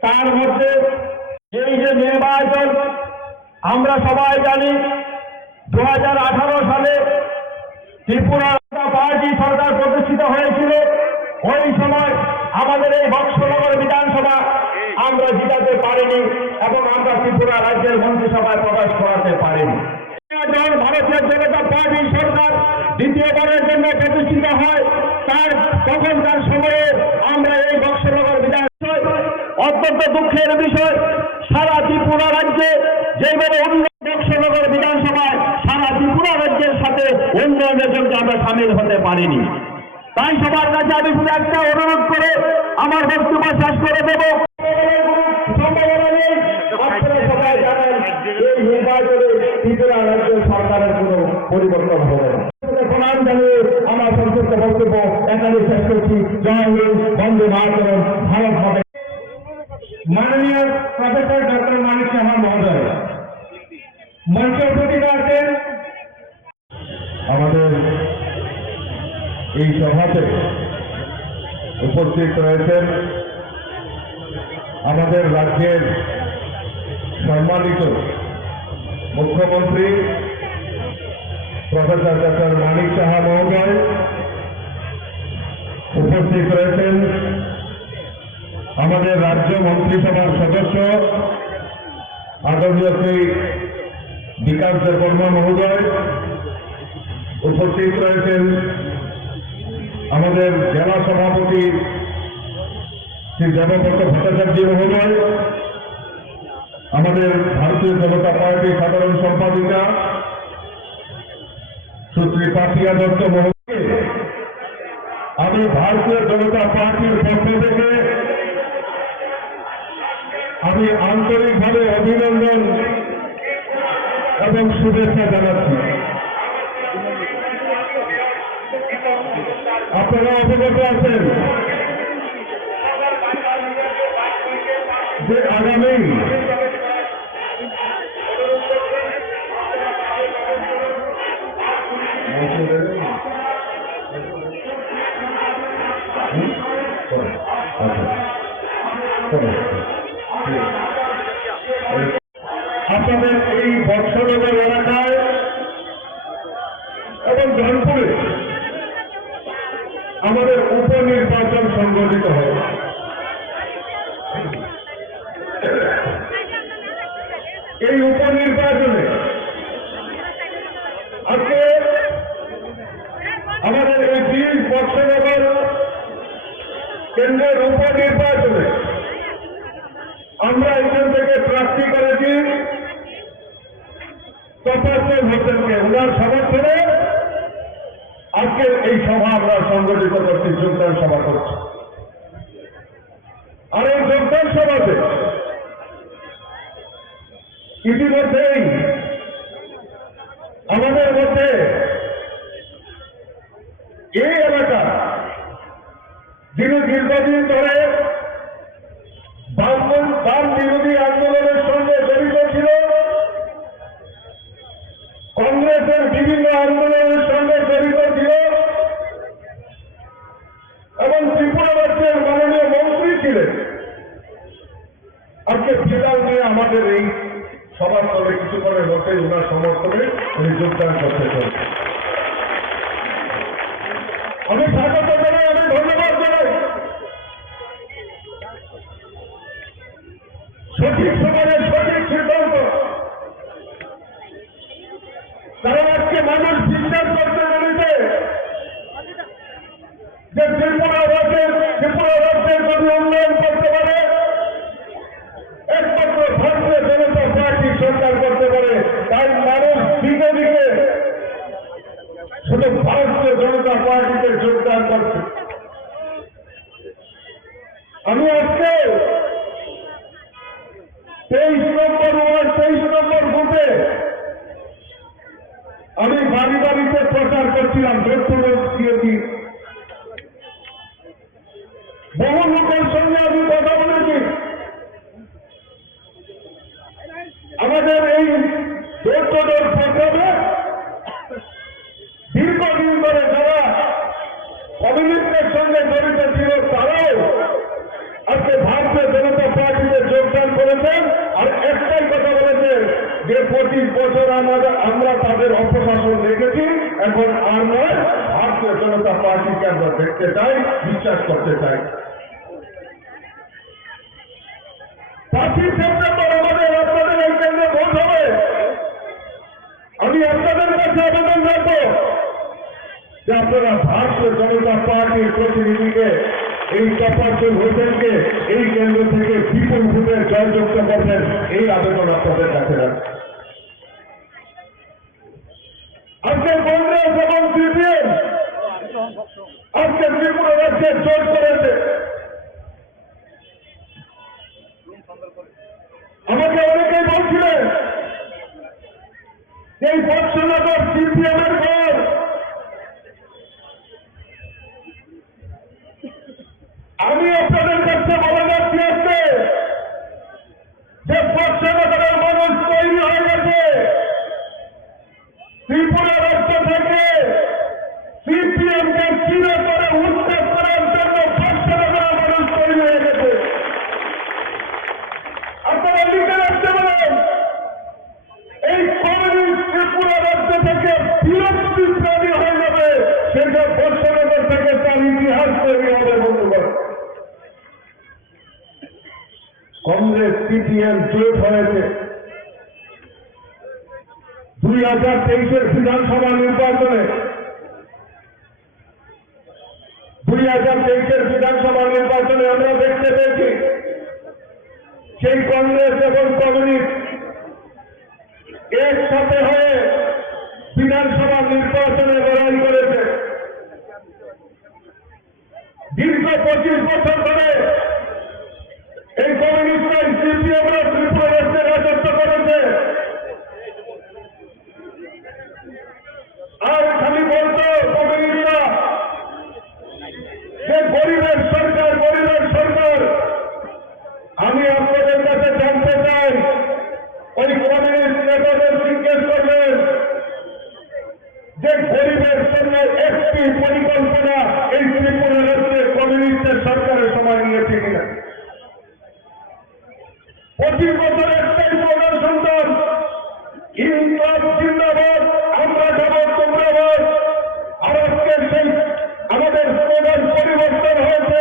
তার মধ্যে এই যে নির্বাচন আমরা সবাই জানি 2018 সালে ত্রিপুরা পার্টি সরকার প্রতিষ্ঠিত হয়েছিল। ওই সময় আমাদের এই বক্সনগর বিধানসভা আমরা জিতাতে পারিনি এবং আমরা ত্রিপুরা রাজ্যের মন্ত্রিসভায় প্রবেশ করাতে পারিনি। ভারতীয় জনতা পার্টি সরকার দ্বিতীয়বারের জন্য প্রতিষ্ঠিত হয়, তার তখনকার সময়ে আমরা এই বক্সনগর বিধানসভায় অত্যন্ত দুঃখের বিষয়, সারা ত্রিপুরা রাজ্যে যেভাবে বক্সনগর বিধানসভায় সারা ত্রিপুরা রাজ্যের সাথে উন্নয়নের জন্য আমরা সামিল হতে পারিনি। তাই সবার কাছে আমি শুধু একটা অনুরোধ করে আমার বক্তব্য শেষ করে দেব। সবাই জানেন এই নির্বাচনে ত্রিপুরা রাজ্য সরকারের কোন পরিবর্তন হবে না। প্রণাম জানিয়ে আমার সংক্ষিপ্ত বক্তব্য এখানে শেষ করছি। জয় হিন্দ, বন্দে মাতরম, ভারত হবে। মাননীয় প্রফেসর ডক্টর মানিক সাহা মহোদয় মঞ্চে উপস্থিত আছেন। আমাদের এই সভাতে উপস্থিত রয়েছেন আমাদের রাজ্যের সম্মানিত মুখ্যমন্ত্রী প্রফেসর ডক্টর মানিক সাহা মহোদয়, উপস্থিত রয়েছেন আমাদের রাজ্য মন্ত্রিসভার সদস্য আদরণীয় শ্রী বিকাশ দেববর্মা মহোদয়, উপস্থিত রয়েছেন আমাদের জেলা সভাপতি শ্রী দেবব্রত ভট্টাচার্য মহোদয়, আমাদের ভারতীয় জনতা পার্টির সাধারণ সম্পাদিকা সুশ্রী পাপিয়া দত্ত মহোদয়, আমি ভারতীয় জনতা পার্টির পক্ষ থেকে আমি আন্তরিকভাবে অভিনন্দন এবং শুভেচ্ছা জানাচ্ছি। আপনারা অবগত আছেন যে আগামী আপনাদের এই বক্সনগর এলাকায় এবং জনপুরে আমাদের উপনির্বাচন সংগঠিত হয়। এই উপনির্বাচনে আজকে আমাদের এই 20 বক্সনগর কেন্দ্রের উপনির্বাচনে আমরা এখান থেকে প্রার্থী করেছি তপস্যা হোসেনকে। ওনার সমর্থনে আজকে এই সভা আমরা সংগঠিত করছি, যোগদান সভা করছি। আর এই যোগদান সভাতে ইতিমধ্যেই আমাদের মধ্যে এই এলাকা যিনি দীর্ঘদিন ধরে বাম বিরোধী আন্দোলনের সঙ্গে জড়িত ছিল, কংগ্রেসের বিভিন্ন আন্দোলনের সঙ্গে জড়িত ছিল এবং ত্রিপুরা রাজ্যের মাননীয় মন্ত্রী ছিলেন, সবার তলে কিছু করে লড়তে ওনার সমর্থনে উনি যোগদান করতে চান। আমি স্বাগত জানাই, আমি ধন্যবাদ জানাই। সঠিক সময়ে সঠিক সিদ্ধান্ত, কারণ আজকে মানুষ বিশ্বাস করতে পেরেছে যে ত্রিপুরা রাজ্যের যদি উন্নয়ন করতে পারে একমাত্র ভারতীয় জনতা পার্টি সরকার করতে পারে। তাই মানুষ দিকে দিকে শুধু ভারতীয় জনতা পার্টিতে যোগদান করছে। আমি আজকে 23 নম্বর ওয়ার্ড 23 নম্বর বুথে আমি বাড়ি বাড়িতে প্রচার করছিলাম, দিয়েছি। বহু লোকের সঙ্গে আমি কথা বলেছি। আমাদের এই ডোর প্রোগ্রামে দীর্ঘদিন ধরে যারা কমিউনিস্টের সঙ্গে জড়িত ছিল তারাও আজকে ভারতীয় জনতা পার্টিতে যোগদান করেছেন। আর একটাই কথা বলেছেন যে 25 বছর আমরা তাদের অপশাসন দেখেছি, এখন আর নয়, ভারতীয় জনতা পার্টিকে আমরা দেখতে চাই, বিশ্বাস করতে চাই। 5ই সেপ্টেম্বর আমাদের আপনাদের এই কেন্দ্রে ভোট হবে। আমি আপনাদের কাছে আবেদন রাখবো যে আপনারা ভারতীয় জনতা পার্টির প্রতিনিধিকে এই তফাজ্জল হোসেনকে এই কেন্দ্র থেকে বিপুল ভোটে জয়যুক্ত করবেন, এই আবেদন আপনাদের কাছে রাখবেন। আজকে কংগ্রেস এবং সিপিএম আজকে ত্রিপুরা রাজ্যে জোট করেছে। আমাকে অনেকেই বলছিলেন এই বৎসনগর সিপিএম এর ঘর। আমি আপনাদের কাছে বলে যাচ্ছি আজকে যে বৎসনগরের মানুষ তৈরি হয়ে গেছে। ত্রিপুরা রাজ্য থেকে সিপিএম কে চিরে করে উচ্ছেদ করার জন্য বৎসনগরের মানুষ তৈরি হয়ে গেছে। আপনারা লিখে রাখতে পারেন, এই কমিউনিস্ট ত্রিপুরা রাজ্য থেকে বিলুপ্তি প্রাণী হয়ে যাবে, সেটা বৎসনগর থেকে তার ইতিহাস তৈরি হবে। বন্ধুগণ, কংগ্রেস সিপিএম জোট হয়েছে 2023-এর বিধানসভা নির্বাচনে। 2023-এর বিধানসভা নির্বাচনে আমরা দেখতে পেয়েছি সেই কংগ্রেস এবং কমিউনিস্ট একসাথে হয়ে বিধানসভা নির্বাচনে লড়াই করেছে। দীর্ঘ 25 বছর ধরে এই কমিউনিস্টরা সিপিএমরা ত্রিপুরা রাজ্যে রাজত্ব করেছে। আর খালি বলতো কমিউনিস্টরা যে গরিবের সরকার, গরিবের সরকার। আমি আপনাদের কাছে জানতে চাই, ওই কমিউনিস্ট নেতাদের জিজ্ঞেস করবেন যে গরিবের জন্য একটি পরিকল্পনা এই ত্রিপুরা রাজ্যে কমিউনিস্টের সরকারের সময় নিয়েছে কিনা। 25 বছর একটাই প্রধান সন্তান, ইনকলাব জিন্দাবাদ, আমরা যাব তোমরা বাদ। আর আজকে সেই আমাদের স্লোগান পরিবর্তন হয়েছে।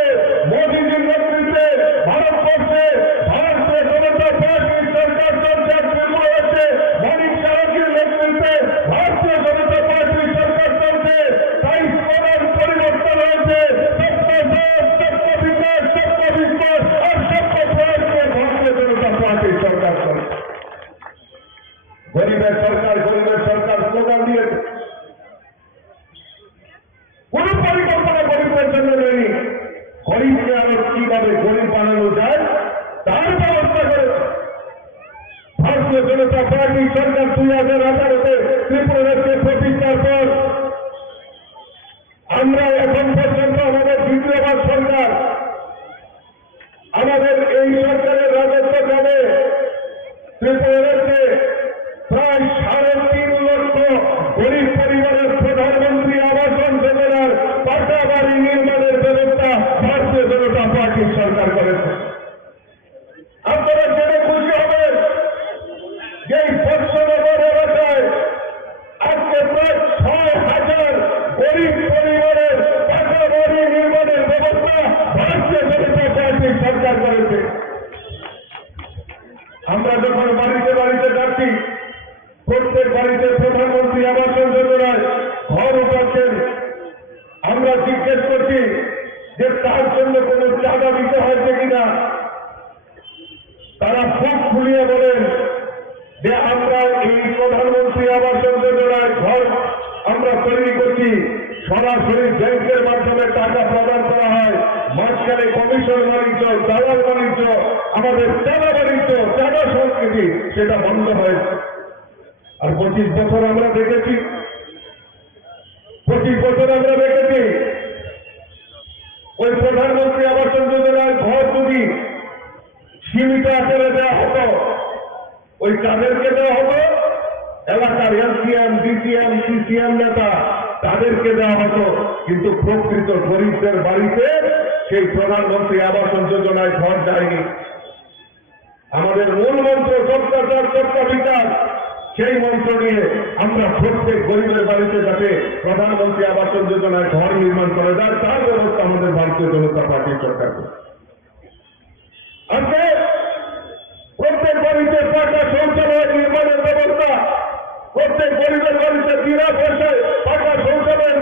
মোদীজির নেতৃত্বে ভারতবর্ষে ভারতীয় জনতা পার্টির সরকার চলছে। ত্রিপুরা রাজ্যে মানিক সাহাজির নেতৃত্বে ভারতীয় জনতা পার্টির সরকার চলছে। তাই স্লোগান পরিবর্তন হয়েছে, সবকা সাথ, সবকা বিকাশ, সবকা বিকাশ আর সবকা প্রয়াসে ভারতীয় জনতা পার্টির সরকার চলছে। গরিবের সরকার, গরিবের সরকার স্লোগান দিয়েছে। কোন পরিকল্পনা গরিবদের জন্য নেই। গরিবকে আরো কিভাবে গরিব বানানো যায় তার ব্যবস্থা করেছে ভারতীয় জনতা পার্টি সরকার। 2018-তে ত্রিপুরা রাজ্যে প্রতিষ্ঠার পর আমরা এখন পর্যন্ত আমাদের দ্বিতীয়বার সরকার, আমাদের এই সরকারের রাজত্বকালে ত্রিপুরা রাজ্যে প্রায় 3.5 লক্ষ গরিব পরিবারের প্রধানমন্ত্রী আবাস যোজনার পাকা বাড়ি নির্মাণের ব্যবস্থা ভারতীয় জনতা পার্টির সরকার করেছে। আপনারা জেনে খুশি হবেন যে এই বর্ষনগর এলাকায় আজকে প্রায় 6,000 গরিব পরিবারের পাকা বাড়ি নির্মাণের ব্যবস্থা ভারতীয় জনতা পার্টির সরকার করেছে। আমরা যখন বাড়িতে বাড়িতে যাচ্ছি, প্রত্যেক বাড়িতে প্রধানমন্ত্রী আবাস যোজনায় ঘর উঠাচ্ছেন, আমরা জিজ্ঞেস করছি যে তার জন্য কোনো চাঁদা দিতে হয়েছে কিনা। তারা খুব খুলিয়ে বলেন যে আমরা এই প্রধানমন্ত্রী আবাস যোজনায় ঘর আমরা তৈরি করছি, সরাসরি ব্যাংকের মাধ্যমে টাকা প্রদান করা হয়, মাঝখানে কমিশন বাণিজ্য, দালাল বাণিজ্য, আমাদের চাঁদা বাণিজ্য, চাঁদা সংস্কৃতি সেটা বন্ধ হয়েছে। আর 25 বছর আমরা দেখেছি, 25 বছর আমরা দেখেছি ওই প্রধানমন্ত্রী আবাস যোজনার ঘর যদি সীমিত আকারে দেওয়া হতো, ওই কাদেরকে দেওয়া হতো? এলাকার এলসিএম, ডিসিএম, সিসিএম নেতা তাদেরকে দেওয়া হতো, কিন্তু প্রকৃত গরিবদের বাড়িতে সেই প্রধানমন্ত্রী আবাস যোজনায় ঘর যায়নি। আমাদের মূল মন্ত্র সবকা সবকা বিকাশ, সেই মন্ত্র নিয়ে আমরা প্রত্যেক গরিবের বাড়িতে যাতে প্রধানমন্ত্রী আবাস যোজনায় ঘর নির্মাণ করে যায় তার ব্যবস্থা আমাদের ভারতীয় জনতা পার্টির সরকার করে। আজকে প্রত্যেক বাড়িতে পাকা শৌচালয় নির্মাণের ব্যবস্থা, প্রত্যেক গরিবের বাড়িতে বিনা পয়সায় পাকা শৌচালয়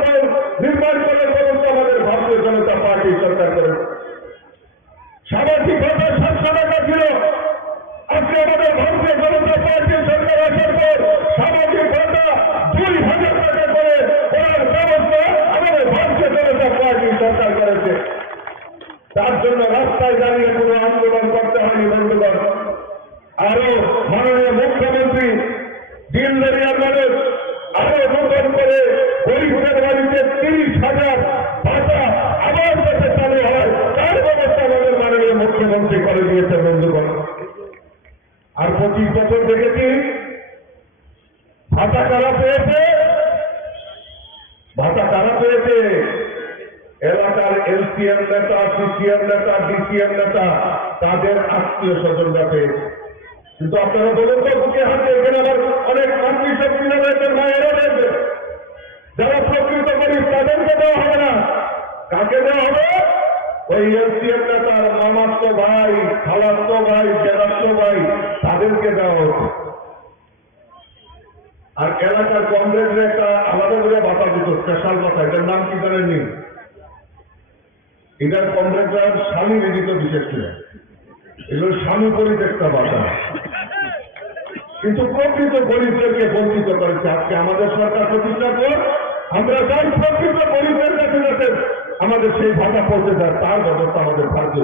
নির্মাণ করার ব্যবস্থা আমাদের ভারতীয় জনতা পার্টির সরকার করে। সামাজিক ভাতা 700 টাকা ছিল, আজকে আমাদের ভারতীয় জনতা পার্টির সরকার আসার পর সামাজিক ভাতা 2,000 টাকা করে করার ব্যবস্থা আমাদের ভারতীয় জনতা পার্টির সরকার করেছে। তার জন্য রাস্তায় দাঁড়িয়ে কোনো আন্দোলন করতে হয়নি বন্ধুগণ। আরো মাননীয় মুখ্যমন্ত্রী দিনদরিয়ার মানুষ আরো নতুন করে গরিবদের বাড়িতে 30,000 ভাতা আবার যাতে চালু হয় তার ব্যবস্থা আমাদের মাননীয় মুখ্যমন্ত্রী করে দিয়েছে বন্ধুগণ। আর 25 বছর দেখেছি ভাতা কারা পেয়েছে? ভাতা কারা পেয়েছে? এলাকার এলসিএম নেতা, সিসিএম নেতা, ডিসিএম নেতা, তাদের আত্মীয় স্বজনরা পেয়েছে। কিন্তু আপনারা বলুন তো বুকে হাতে, এখানে আবার অনেক মাতৃ শক্তিরা রয়েছেন, মায়েরা রয়েছে, যারা প্রকৃত গরিব তাদেরকে দেওয়া হবে না। কাকে দেওয়া হবে? ওই এলসিএম নেতার মামাতো ভাই, খালাতো ভাই, জেলাতো ভাই তাদেরকে দেওয়া হচ্ছে। আর এলাকার কংগ্রেসের একটা আলাদা করে ভাতা দিত, স্পেশাল ভাতা, এটার নাম কি জানেননি? এটার কংগ্রেসের স্বামী নিদিত বিশেষ করে, এগুলো স্বামী পরিত্যক্তা ভাতা, কিন্তু প্রকৃত গরিবদেরকে বঞ্চিত করেছে। আজকে আমাদের সরকার প্রতিষ্ঠার পর আমরা চাই প্রকৃত গরিবদের কাছে যাতে আমাদের সেই ভাতা পৌঁছে যায় তার ব্যবস্থা আমাদের ভারতীয়